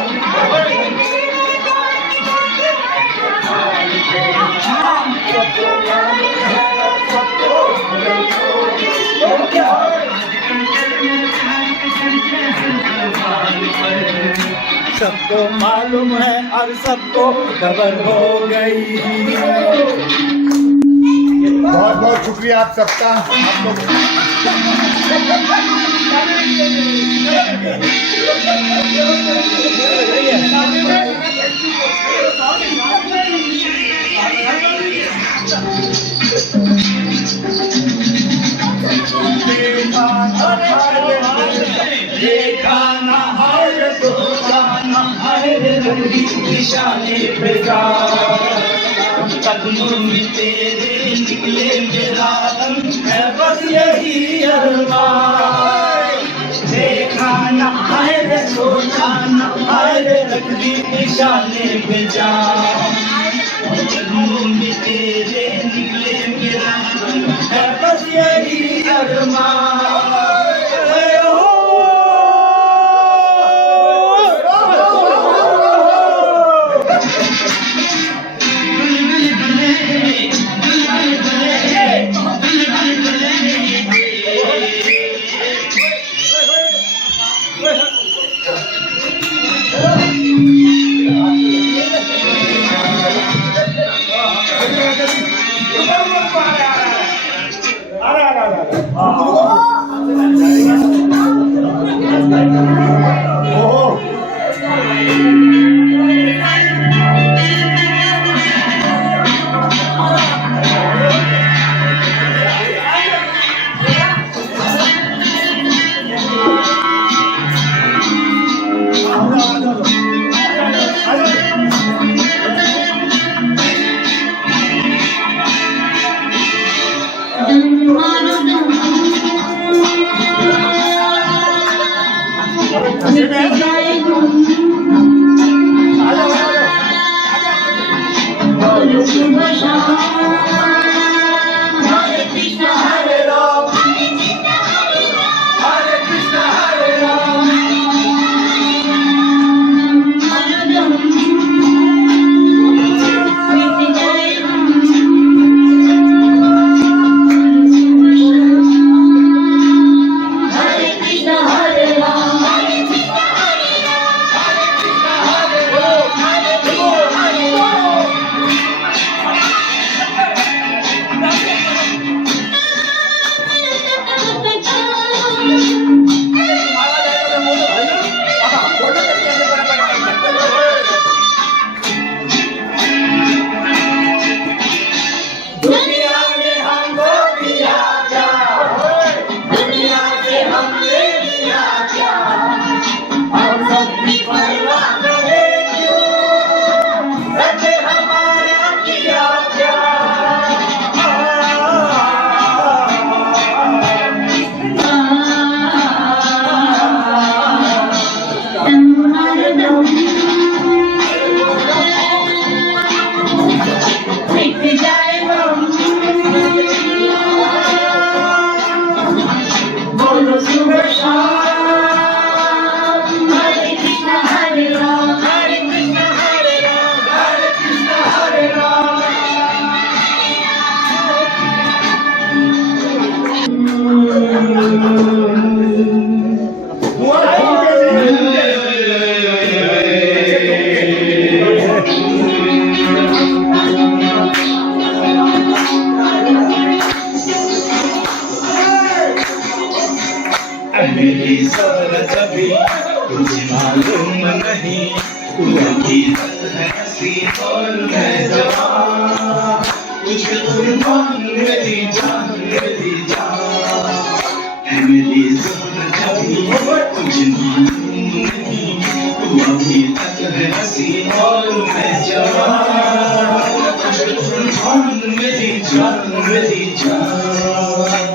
सबको मालूम है और सबको खबर हो गई। बहुत बहुत शुक्रिया आप सबका। आप लोग देखा ना हर सोचा ना हर निशाने पे जा कदमों में तेरे निकले मेरा है बस यही अरमान। देखा ना हर सोचा ना हर रखी निशाने पे जा कदमों में तेरे निकले मेरा है बस यही अरमान। मेरी ज़रूरत अभी तुझे मालूम नहीं, तू हकीकत है हंसी और मैं जवान, तुझे कुर्बान मेरी जान मेरी जान। है मेरी ज़रूरत अभी तुझे मालूम नहीं, तू हकीकत है हंसी और मैं जवान, तुझे कुर्बान मेरी जान मेरी जान।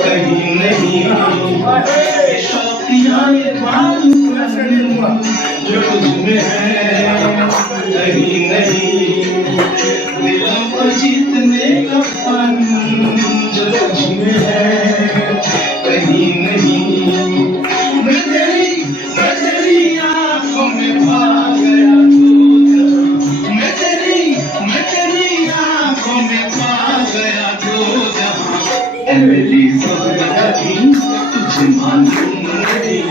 कहीं नहीं जो तुझमें है कहीं नहीं, दिलों को जीतने का फन जो तुझमें है कहीं नहीं। मैं तेरी आंखों में पा गया तो, मैं तेरी आंखों में पा गया तो जहां। मेरी ज़िंदगी तुझे मालूम नहीं,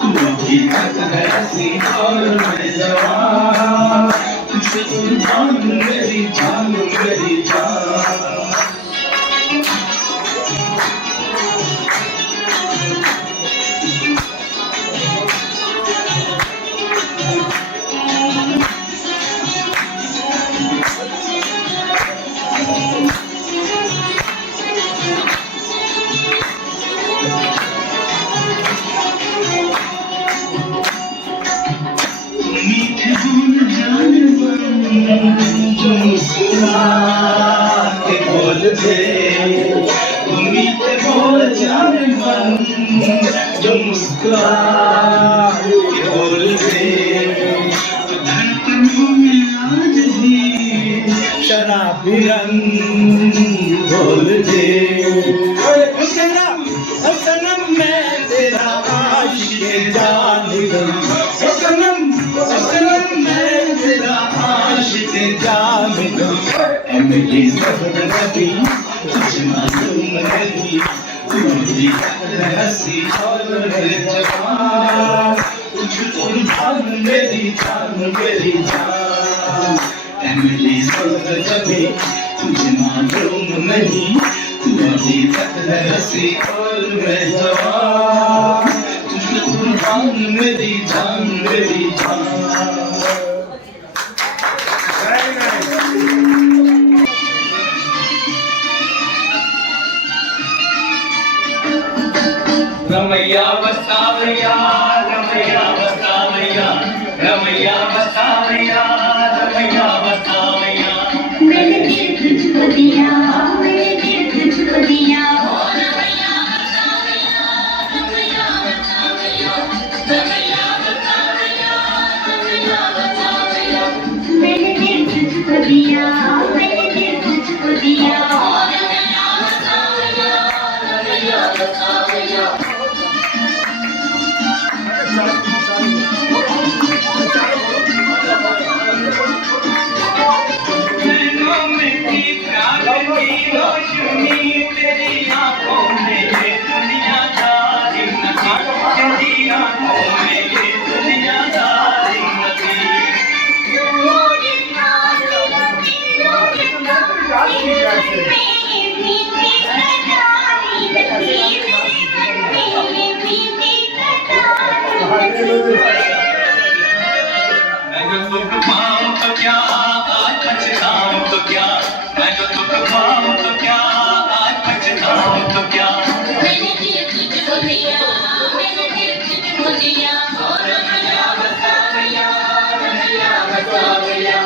तू हकीकत है हंसी और मैं जवान, तुझे कुर्बान मेरी जान मेरी जान। जो मुस्कुरा के बोल दे, मीठे बोल जाने मन जो मुस्कुरा के बोल दे, धड़कनों में आज भी शराबी रंग बोल दे ओ सनम मैं तेरा आशिक जान गम ओ सनम मैं तेरा आशिक जान गम एमडी सफर नबी तुझे मालूम नहीं तू मेरी हंसी और मेरे जवान तुझे कुर्बान मेरी जान एमडी सफर नबी तुझे मालूम नहीं तू अभी तक हंसी और मैं जवान तुझे कुर्बान मेरी जान रमैया बतावैया रमैया बतावैया रमैया बतावैया रमैया बतावैया मैंने दिल तुझको दिया मैंने दिल तुझको दिया रमैया बतावैया रमैया बतावैया रमैया बतावैया रमैया बतावैया मैंने दिल तुझको दिया मैंने दिल तुझको दिया रमैया बतावैया रमैया बतावैया नैनों में थी प्यार की रोशनी तेरी आंखों में ये दुनियादारी नथी तेरी आंखों में ये दुनियादारी नथी मैं जो दुख पाऊं तो क्या आज पछताऊं तो क्या मैं जो दुख पाऊं तो क्या आज पछताऊं तो क्या मैंने दिल तुझको दिया मैंने दिल तुझको दिया रमैया बतावैया रमैया बतावैया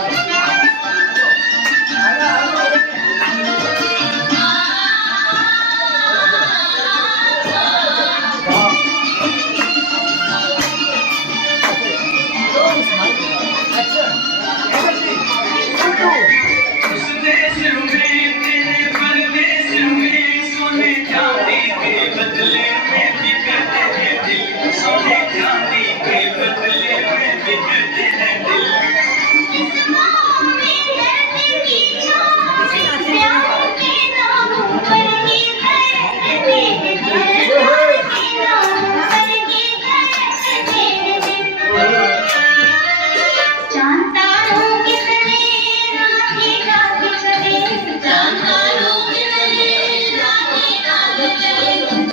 उस देश में तेरे परदेश में सोने चांदी के बदले में बिकते हैं दिल सोने चांदी के बदले में बिकते हैं दिल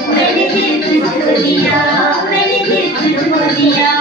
मैंने दिल तुझको दिया मैंने दिल तुझको दिया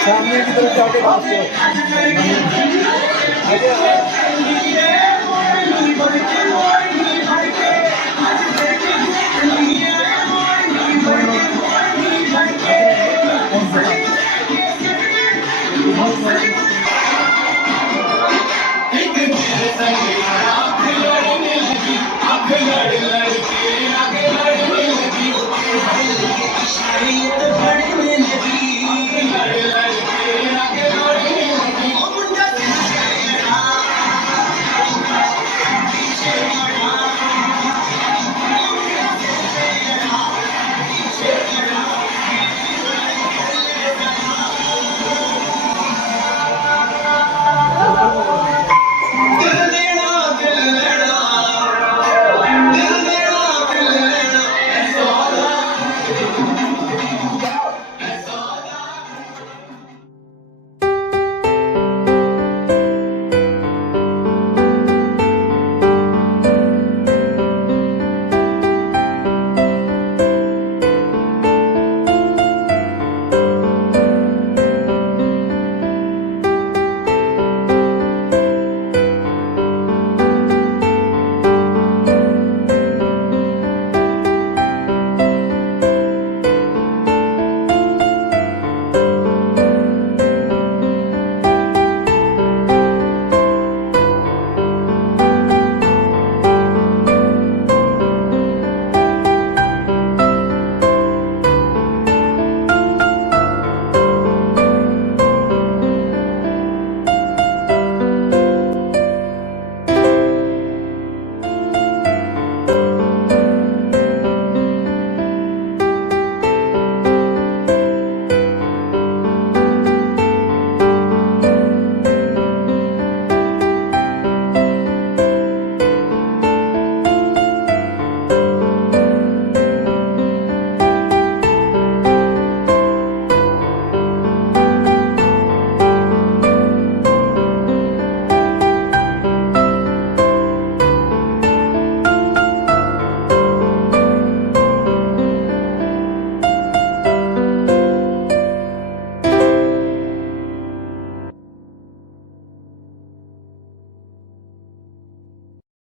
सामने की तरफ जाके बात Thank you.